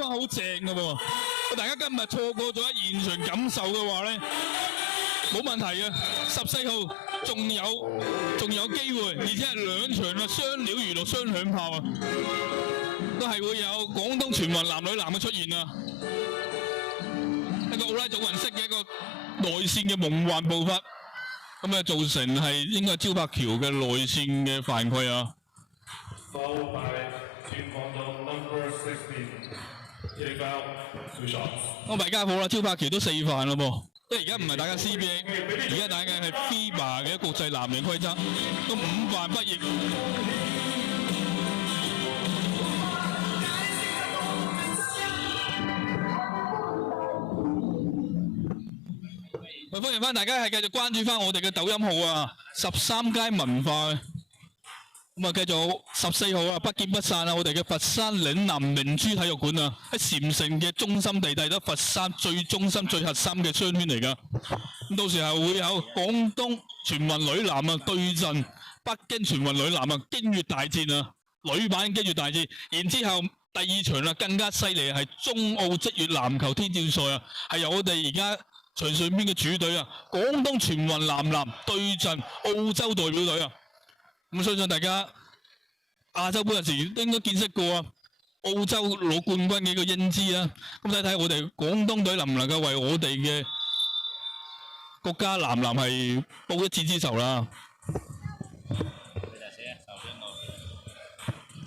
方好正嘅喎。大家今日錯過咗現場感受嘅話咧，冇問題嘅。14號仲有機會，而且係2場嘅雙料娛樂雙響炮啊，都係會有廣東全運男女籃嘅出現啊！一個奧拉祖雲式嘅一個內線嘅夢幻步伐，咁啊造成係應該係招柏橋嘅內線嘅犯規啊！我大家好啦，招柏橋都4犯啦噃，即係而家唔係打緊 CBA， 而家打緊係 FIBA 嘅國際男籃規則，都5犯不逆。歡迎翻大家係繼續關注翻我哋嘅抖音號啊，13街文化。咁啊，繼續14號啊，不見不散啊！我哋嘅佛山嶺南明珠體育館啊，喺禪城嘅中心地帶，得佛山最中心、最核心嘅商圈嚟㗎。咁到時候會有廣東全運女籃啊對陣北京全運女籃啊，京粵大戰啊，女版京粵大戰。然之後第2場啦，更加犀利係中澳職業籃球天照賽啊，係由我哋而家場上邊嘅主隊啊，廣東全運男籃對陣澳洲代表隊啊。咁相信大家亞洲杯嗰陣時應該見識過啊，澳洲攞冠軍嘅一個英姿啊。咁睇睇我哋廣東隊能唔能夠為我哋嘅國家男籃係報一箭之仇啦。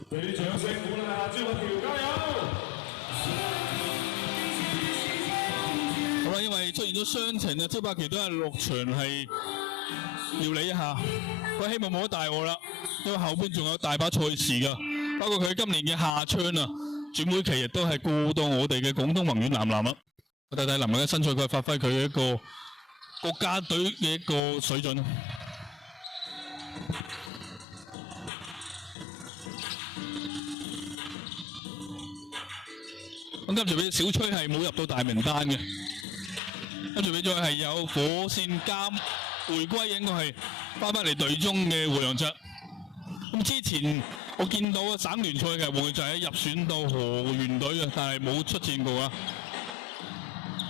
俾掌聲鼓勵下招柏橋，加油！好啦，因為出現咗傷情啊，招柏橋都係落場係料理一下，我希望冇得大禍啦，因為後邊仲有大把賽事噶，包括佢今年嘅夏窗啊，轉會期亦都係過到我哋嘅廣東宏遠男籃啦。我睇睇能唔能夠新賽季發揮佢嘅一個國家隊嘅一個水準啊！咁今場比賽小崔係冇入到大名單嘅，今場比賽係有火線監回歸，應該係翻返嚟隊中嘅胡楊卓。咁之前我見到啊省聯賽嘅胡楊卓係入選到河源隊嘅，但係冇出戰過啊。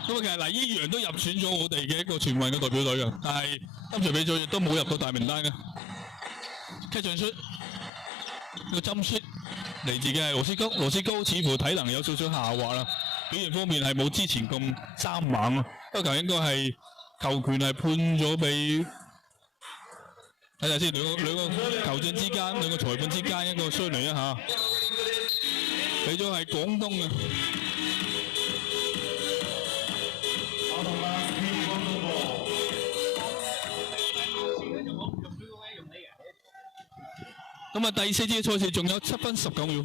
咁啊其實黎依陽都入選咗我哋嘅一個全運嘅代表隊嘅，但係今場比賽亦都冇入到大名單嘅。劇場出個針出嚟自嘅係羅斯高，羅斯高似乎體能有少少下滑啦，表現方面係冇之前咁生猛啊。不過應該係球權係判咗俾睇下先，兩個球證之間，兩個裁判之間一個商量一下，俾咗係廣東嘅。咁啊，第4節嘅賽事仲有7分19秒。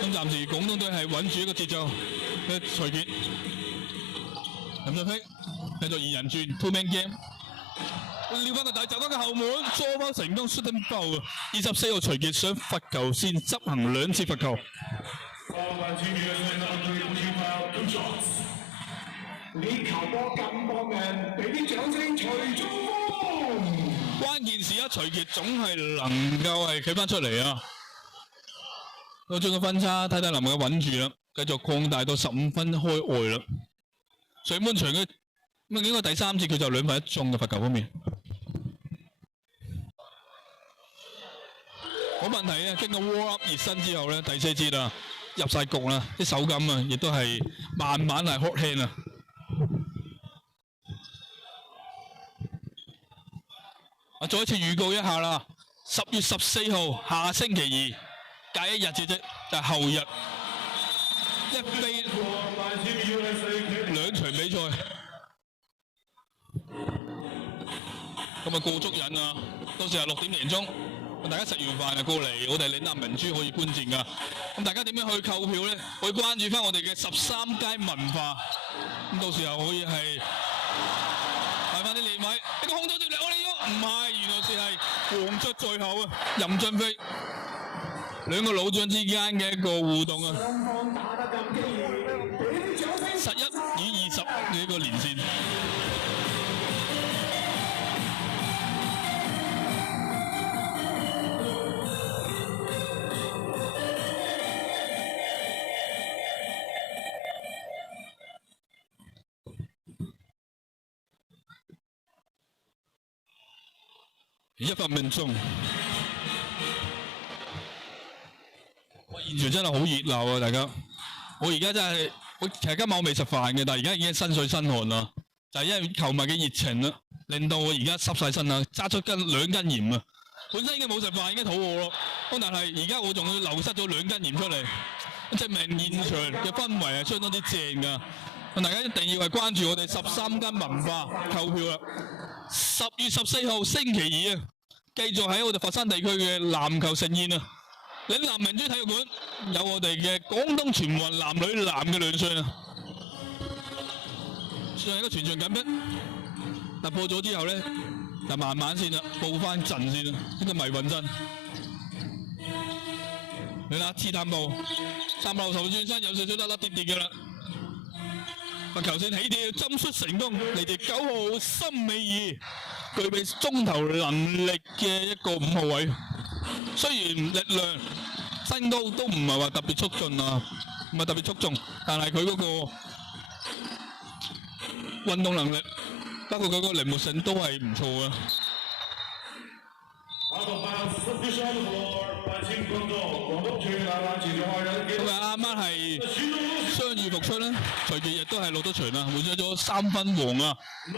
咁暫時廣東隊係穩住一個節奏嘅隨便。林振輝繼續2人轉 two man game， 撩翻個底，走翻個後門，捉翻成功 shooting foul 啊！24號徐傑想罰球線執行2次罰球。呢球波咁搏命，俾啲掌聲徐中鋒。關鍵時徐傑總係能夠係企翻出嚟啊！到將個分差睇睇能唔能夠穩住啦，繼續擴大到15分開外啦。上半場嘅咁應該第3節佢就2分1中嘅罰球方面，冇問題啊！經過 warm up 熱身之後咧，第4節啊入晒局啦，啲手感啊亦都係慢慢係 hot hand 啊！我再一次預告一下啦，10月14號下星期2，隔1日啫，就係後日一飛2場比賽，咁啊過足癮啊！到時係6點零鐘，大家食完飯就過嚟，我哋嶺南明珠可以觀戰噶。咁大家點樣去購票咧？可以關注翻我哋嘅13街文化，咁到時候可以係睇翻啲連位，一個空中接力，我哋喐，唔係，原來是係黃雀在後啊！任俊飛兩個老將之間嘅一個互動啊！11與20嘅一個連線。1發命中。現場真係好熱鬧啊！大家，我而家真係，其實今晚我未食飯嘅，但係而家已經身水身汗啦，就係因為球迷嘅熱情啦，令到我而家濕晒身啦，揸出2斤鹽啊！本身已經冇食飯，已經肚餓咯，但係而家我仲要流失咗2斤鹽出嚟，證明現場嘅氛圍係相當之正㗎。大家一定要係關注我哋13間文化購票啦！10月14號星期2啊，繼續喺我哋佛山地區嘅籃球盛宴啊！嶺南明珠體育館有我哋嘅廣東全運男女籃嘅亮相啊！上一個全場緊迫突破咗之後咧，就慢慢先啦，報翻陣先啦，呢個迷魂陣。你睇刺探步，3號頭轉身有少少甩跌嘅啦。罰球線起跳，針出成功，嚟自9號森美爾，具備中投能力嘅一個5號位。雖然力量、身高都唔係話特別速進啊，唔係特別速中，但係佢嗰個運動能力，包括佢嗰個靈活性都係唔錯嘅。咁啊，啱啱係傷愈復出啦，隨住亦都係落咗場啦，換咗3分王啊！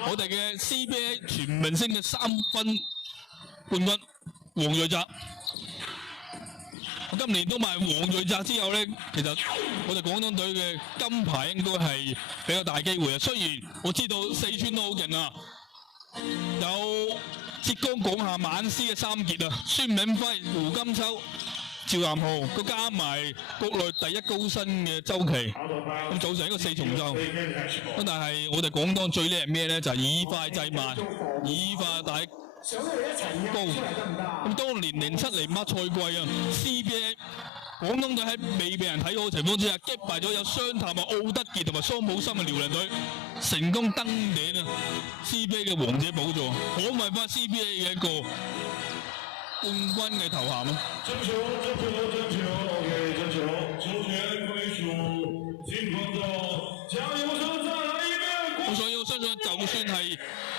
我哋嘅 CBA 全明星嘅3分冠軍黃睿澤。今年都賣黃睿澤之後咧，其實我哋廣東隊嘅金牌應該係比較大機會啊！雖然我知道四川都好勁啊，有浙江廣廈猛獅嘅3傑啊，孫銘輝、胡金秋、趙彥浩，佢加埋國內第一高薪嘅周琦，咁組成一個4重奏。咁但係我哋廣東最叻係咩咧？就係以快制慢，以快打高。咁當年07尼馬賽季啊 ，CBA 廣東隊喺未被人睇好嘅情況之下，擊敗咗有雙塔啊奧德傑同埋桑普森嘅遼寧隊，成功登頂啊 CBA 嘅王者寶座，捍衞翻 CBA 嘅一個冠軍嘅頭銜啊！咁所以我相信，就算係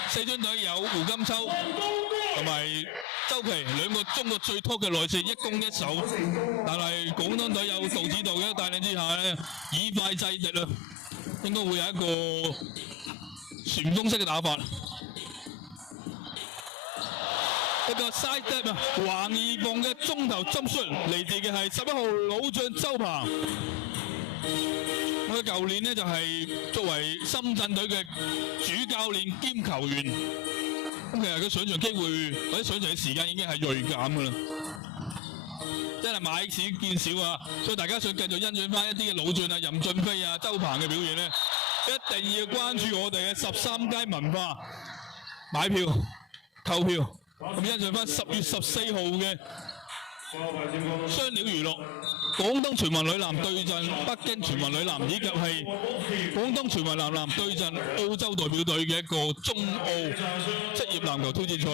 四川隊有胡金秋同埋周琦2個中國最 top 嘅內線，一攻一守，但係廣東隊有杜指導嘅帶領之下咧，以快制敵啊，應該會有一個旋風式嘅打法。一個 side step 啊，橫移放嘅中投針術嚟自嘅係11號老將周鵬。佢舊年呢就係作為深圳隊嘅主教練兼球員，咁其實佢上場機會或者上場嘅時間已經係鋭減㗎啦，真係買少見少啊！所以大家想繼續欣賞翻一啲嘅老將啊，任駿飛啊、周鵬嘅表現咧，一定要關注我哋嘅13街文化買票購票。咁欣賞翻10月14號嘅雙料娛樂，廣東全運女籃對陣北京全運女籃，以及係廣東全運男籃對陣澳洲代表隊嘅一個中澳職業籃球挑戰賽。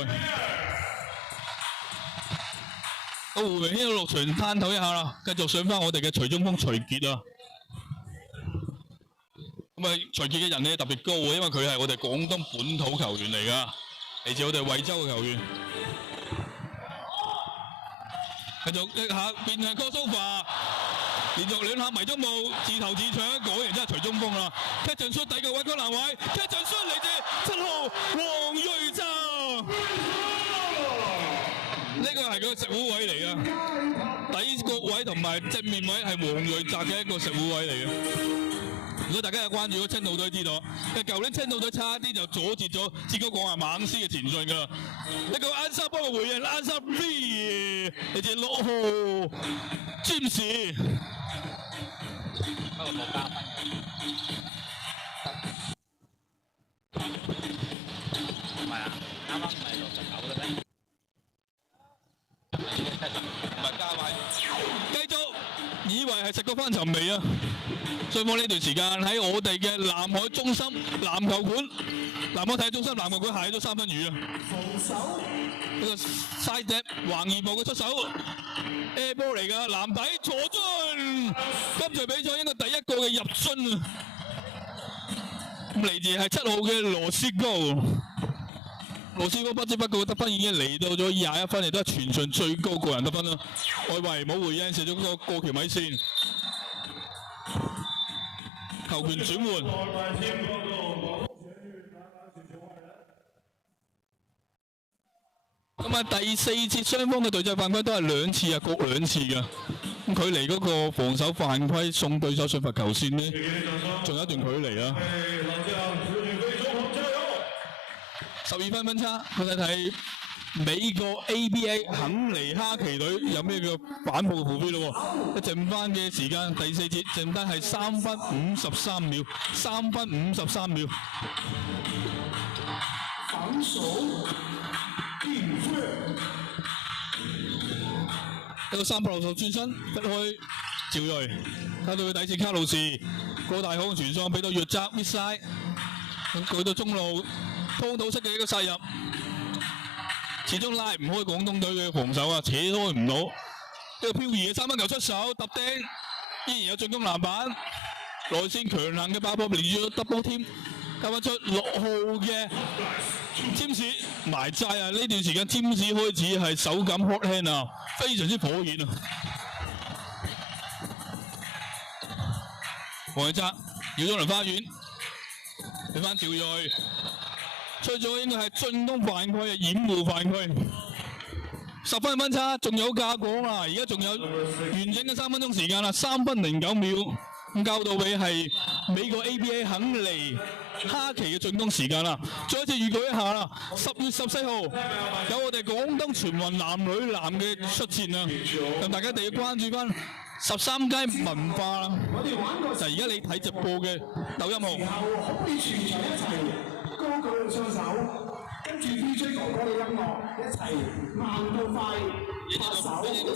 到胡榮軒落場探討一下啦，繼續上翻我哋嘅徐中鋒徐傑啊。咁啊，徐傑嘅人氣特別高喎，因為佢係我哋廣東本土球員嚟㗎。嚟自我哋惠州嘅球員，繼續一下變向個蘇法，連續2下迷中霧，自投自搶，果然真係徐中鋒啦！踢進出底嘅位居難位，踢進出嚟自7號黃睿澤，呢個係個食糊位嚟嘅，底角位同埋正面位係黃睿澤嘅一個食糊位嚟嘅。如果大家有關注咗青島隊知道，舊年青島隊差啲就阻截咗浙江廣廈猛獅嘅前進㗎啦。一個安沙幫嘅回應，安沙 V 嚟自6號詹士。不過冇加分。唔係啊，啱啱唔係69嘅咩？唔係加埋，繼續以為係食過翻尋味啊！雙方呢段時間喺我哋嘅南海中心籃球館、南海體育中心籃球館蟹咗3分魚啊！呢個 side step 橫移步嘅出手 ，air ball 嚟㗎，籃底坐樽，今場比賽應該第一個嘅入樽啊！咁嚟自係7號嘅羅斯高。羅斯哥不知不覺得分已經嚟到咗21分，亦都係全場最高個人得分啦。外圍冇回應，射咗個過橋米線，球權轉換。咁啊，第4節雙方嘅對陣犯規都係2次啊，各2次嘅。咁距離嗰個防守犯規送對手上罰球線呢，仲有一段距離啊。12分分差，我睇睇美國 ABA 肯尼哈奇隊有咩叫反撲嘅負標咯喎？剩翻嘅時間第4節剩低係3分53秒，3分53秒。防守定位。一個360轉身，一開趙睿，睇到佢底線卡路士，過大空傳送俾到約澤 midside， 舉到中路，通道式嘅一個殺入，始終拉唔開廣東隊嘅防守啊，扯開唔到。一個漂移嘅3分球出手，揼釘，依然有進攻籃板，內線強硬嘅爆波連住 double team， 交翻出6號嘅占士埋齋啊！呢段時間占士開始係手感 hot hand 啊，非常之火熱啊！黃偉澤繞咗輪花園，俾翻趙睿，出咗應該係進攻犯規啊，掩護犯規。10分分差，仲有價講啊！而家仲有完整嘅3分鐘時間啦，3分09秒。咁交到俾係美國 ABA 肯尼哈奇嘅進攻時間啦。再一次預告一下啦，10月14號有我哋廣東全運男女籃嘅出戰啊！咁大家一定要關注翻13街文化啦。就係而家你睇直播嘅抖音號。然後可以全場一齊高舉雙手，跟住 DJ 哥哥嘅音樂一齊慢到快拍手一齊。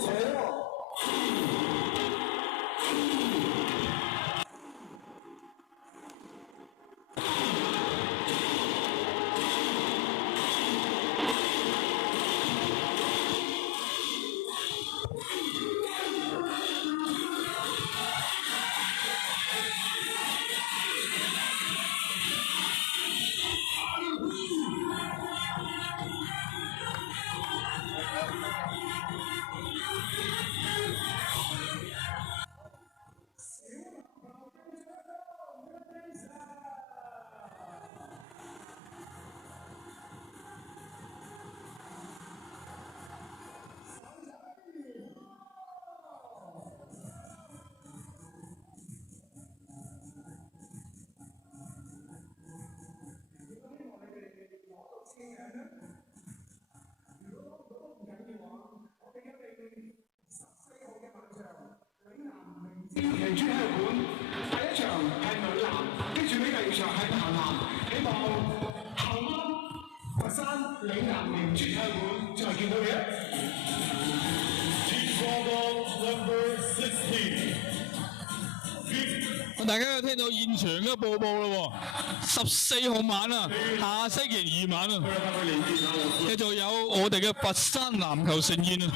明珠體育館第1場係女籃，跟住呢第2場係男籃，希望後安佛山嶺南明珠體育館再見到你啊！大家有聽到現場嘅播報啦喎，14號晚啊，下星期2晚啊，繼續有我哋嘅佛山籃球盛宴啊！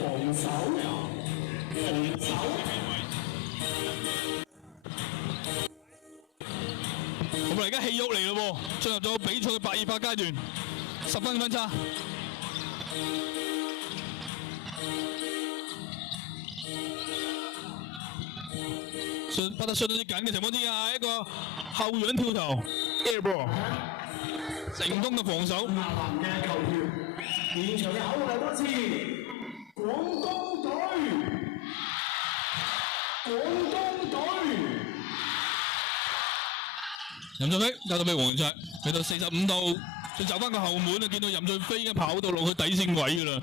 防守，咁啊，而家氣喐嚟咯喎，進入咗比賽嘅白熱化階段，10分分差。不得相當之緊嘅情況之下，一個後仰跳投 air ball， 成功嘅防守。南嘅球員，現場嘅口號多次，廣東隊，廣東隊。任俊飛交到俾黃澤，嚟到45度，再走翻個後門啊！見到任俊飛已經跑到落去底線位㗎啦。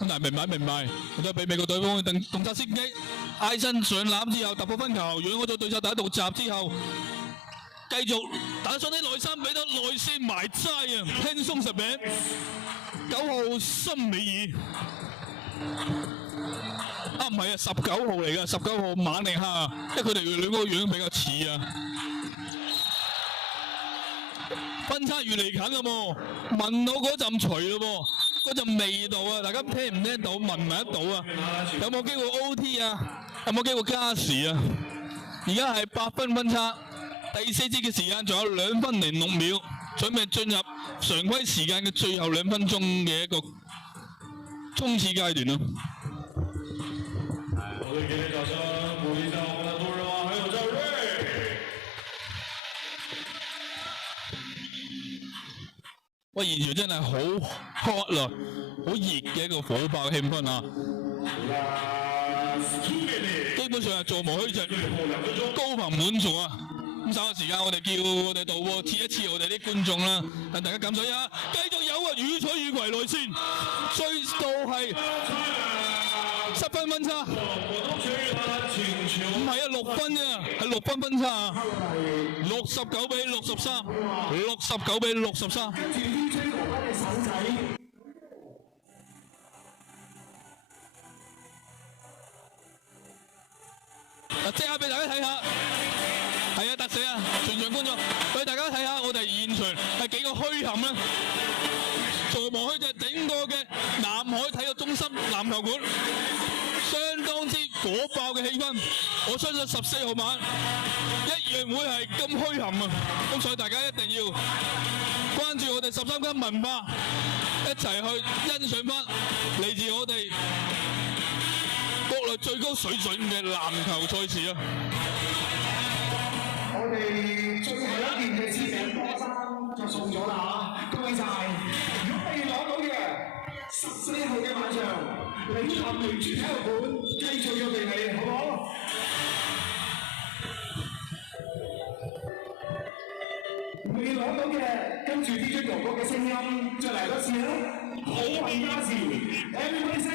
咁但係明白，亦都俾美國隊方嘅動作先機，挨身上籃之後突破分球，讓開咗對手第一道閘之後，繼續打上啲內心，俾到內線埋齋啊！輕鬆實餅，9號森美爾，唔係啊，19號嚟㗎，19號馬寧克，因為佢哋兩個樣比較似啊。分差越嚟近啦喎，聞到嗰陣除啦喎，嗰陣味道啊，大家聽唔聽到？聞唔聞得到啊？有冇機會 OT 啊？有冇機會加時啊？而家係8分分差，第四節嘅時間仲有2分06秒，準備進入常規時間嘅最後2分鐘嘅一個衝刺階段咯。我哋給你掌聲，鼓勵一下我們的杜日華，還有趙睿。喂，現場真係好 hot 啦，好熱嘅一個火爆嘅氣氛啊！基本上係座無虛席，高朋滿座啊！咁稍後時間，我哋叫我哋導播切一切我哋啲觀眾啦，等大家感受一下。繼續有啊，予取予攜內線，追到係7分分差，唔係啊6分啫，係6分分差，69比63，69比63。跟住 DJ 羅賓嘅手仔。嗱，即刻俾大家睇下，係啊，特寫啊，全場觀眾，俾大家睇下我哋現場係幾個墟冚啦，座無虛席，整個嘅南海體育中心籃球館，相當之火爆嘅氣氛。我相信14號晚一樣會係咁墟冚啊！咁所以大家一定要關注我哋13間文化，一齊去欣賞翻嚟自我哋國內最高水準嘅籃球賽事啊！我哋最後一件嘅簽名波衫就送咗啦嚇，恭喜晒！如果未攞到嘅14號嘅晚上，嶺南明珠體育館繼續約定你，好唔好？未攞到嘅，跟住 DJ 哥哥嘅聲音再嚟多次啦！好運加持 ，everybody say！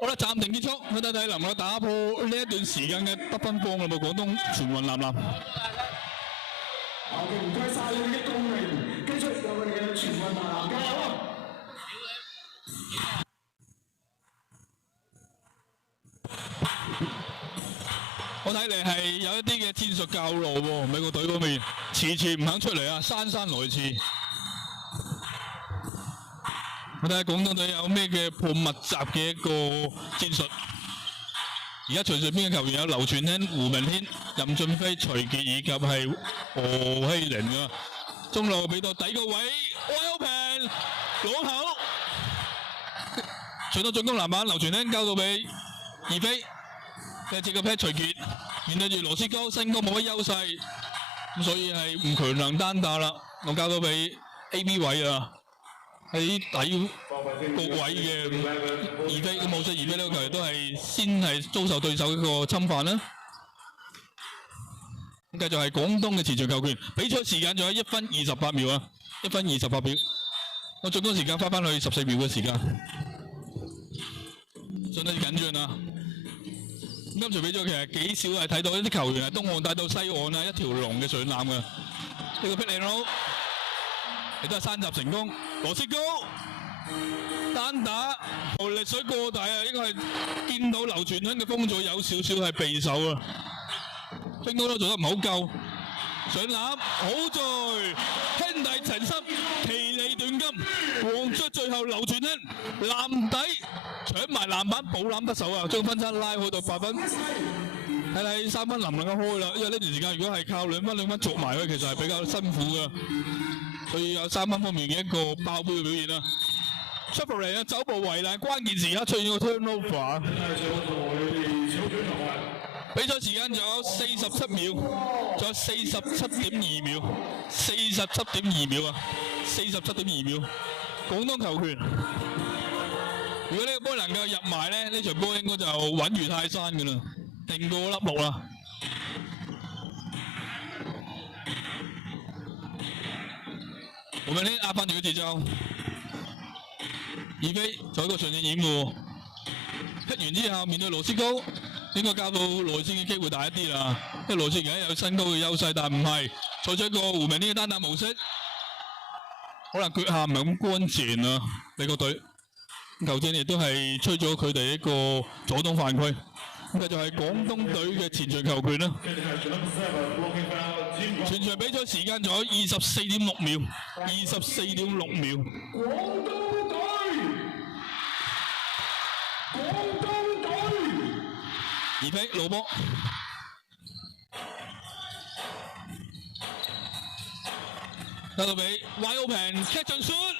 好啦，暫停結束，去睇睇能唔能夠打破呢一段時間嘅得分荒啦！冇廣東全運男籃。我哋唔該晒你嘅功力，繼續有我哋嘅全運男籃加油啊！我睇嚟係有一啲嘅戰術教路喎，美國隊嗰邊遲遲唔肯出嚟啊，姍姍來遲。我睇下廣東隊有咩嘅破密集嘅一個戰術。而家場上邊嘅球員有劉傳興、胡明軒、任俊飛、徐傑以及係何希寧啊。中路俾到底個位 ，wide open 攞口，取到進攻籃板，劉傳興交到俾二飛，嘅接個 pat 徐傑，面對住羅斯高，身高冇乜優勢，咁所以係唔強能單打啦。我交到俾 A.B 位啊。喺底個位嘅二飛，咁冇錯，二飛呢個球員都係先係遭受對手一個侵犯啦。咁繼續係廣東嘅前場球權，比賽時間仲有1分28秒啊，1分28秒。我進攻時間翻去14秒嘅時間，相當之緊張啊！今場比賽其實幾少係睇到一啲球員係東岸帶到西岸啊，一條龍嘅上籃嘅。呢個霹靂佬。亦都係山集成功，羅斯高單打，力水過大啊！應該係見到劉傳興嘅風阻有少少係備手啊，兵哥都做得唔好夠，上籃好在兄弟情深，其利斷金，黃雀最後劉傳興籃底搶埋籃板，補籃得手啊，將分差拉去到8分。睇睇3分能唔能夠開啦，因為呢段時間如果係靠2分續埋佢，其實係比較辛苦嘅。所以有3分方面嘅一個爆杯嘅表現啦。出步嚟啊，走步為難，關鍵時刻出現個 turnover。比賽時間仲有47秒，仲有47.2秒，47.2秒啊，47.2秒。廣東球權，如果呢個波能夠入埋咧，呢場波應該就穩如泰山㗎啦，定過粒六啦。胡明軒壓翻住個節奏，二飛做一個上線掩護，踢完之後面對羅斯高，應該交到內線嘅機會大一啲啦。因為內線而家有身高嘅優勢，但唔係採取一個胡明軒嘅單打模式，可能腳下唔係咁乾淨啊。美國隊球證亦都係吹咗佢哋一個左東犯規。咁繼續係廣東隊嘅前場球權啦。全場比賽時間仲有24.6秒，24.6秒。廣東隊，二飛老波，得到俾 wide open catch and shoot。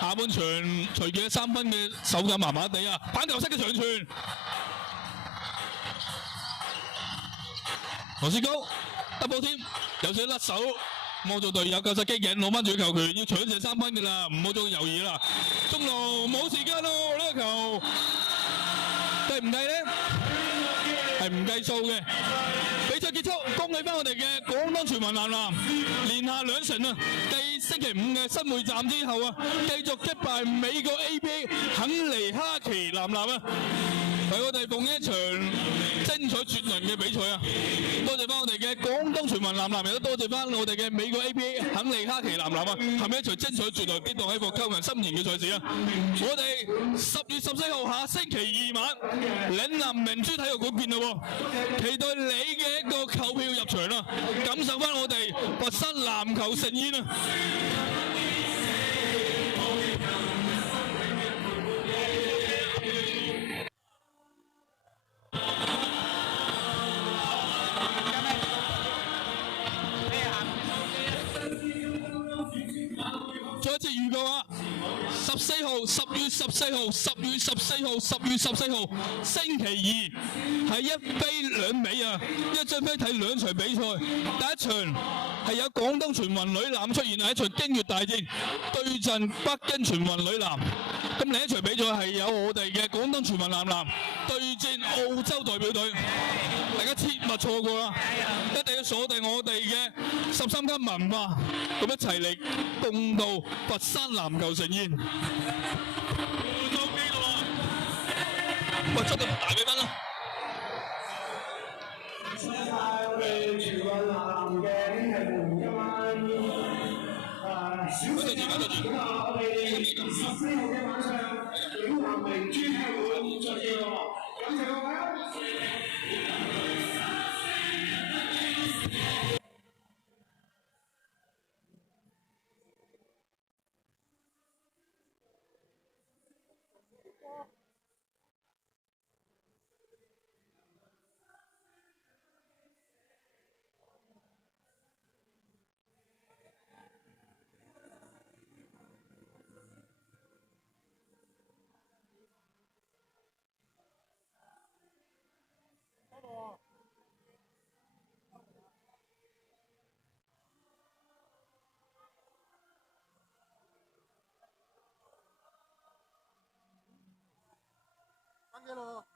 下半場隨住3分嘅手感麻麻地啊，板球式嘅長傳。羅斯高 double team 有少少甩手，望做隊友夠晒機警，攞翻住球權，要搶射3分嘅啦，唔好再猶豫啦。中路冇時間咯，呢個球計唔計咧？係唔計數嘅。比賽結束，恭喜翻我哋嘅廣東全民男籃，連下2勝啊！繼星期5嘅新會站之後啊，繼續擊敗美國 ABA 肯尼哈奇男籃啊！為我哋奉一場精彩絕倫嘅比賽啊！多謝翻我哋嘅廣東全民男籃，亦都多謝翻我哋嘅美國 ABA 肯尼哈奇男籃啊！係咪一場精彩絕倫、激盪起伏、扣人心弦嘅賽事啊？我哋10月14號下星期2晚，嶺南明珠體育館見啦喎！期待你嘅一個購票入場啊，感受翻我哋佛山籃球盛宴啊！再一次預告啊！10月14號，星期2係1飛2尾啊！一張飛睇2場比賽，第一場係有廣東全運女籃出現，係一場京粵大戰，對陣北京全運女籃。咁另一場比賽係有我哋嘅廣東全運男籃對戰澳洲代表隊，大家切勿錯過啦！一定要鎖定我哋嘅13間文化，咁一齊嚟共度佛山籃球盛宴。喂，捉到大比分啦！我哋全運男嘅呢係換今晚小食咁啊！我哋14號嘅晚上，嶺南明珠體育館再見喎！感謝各位啊！看见了。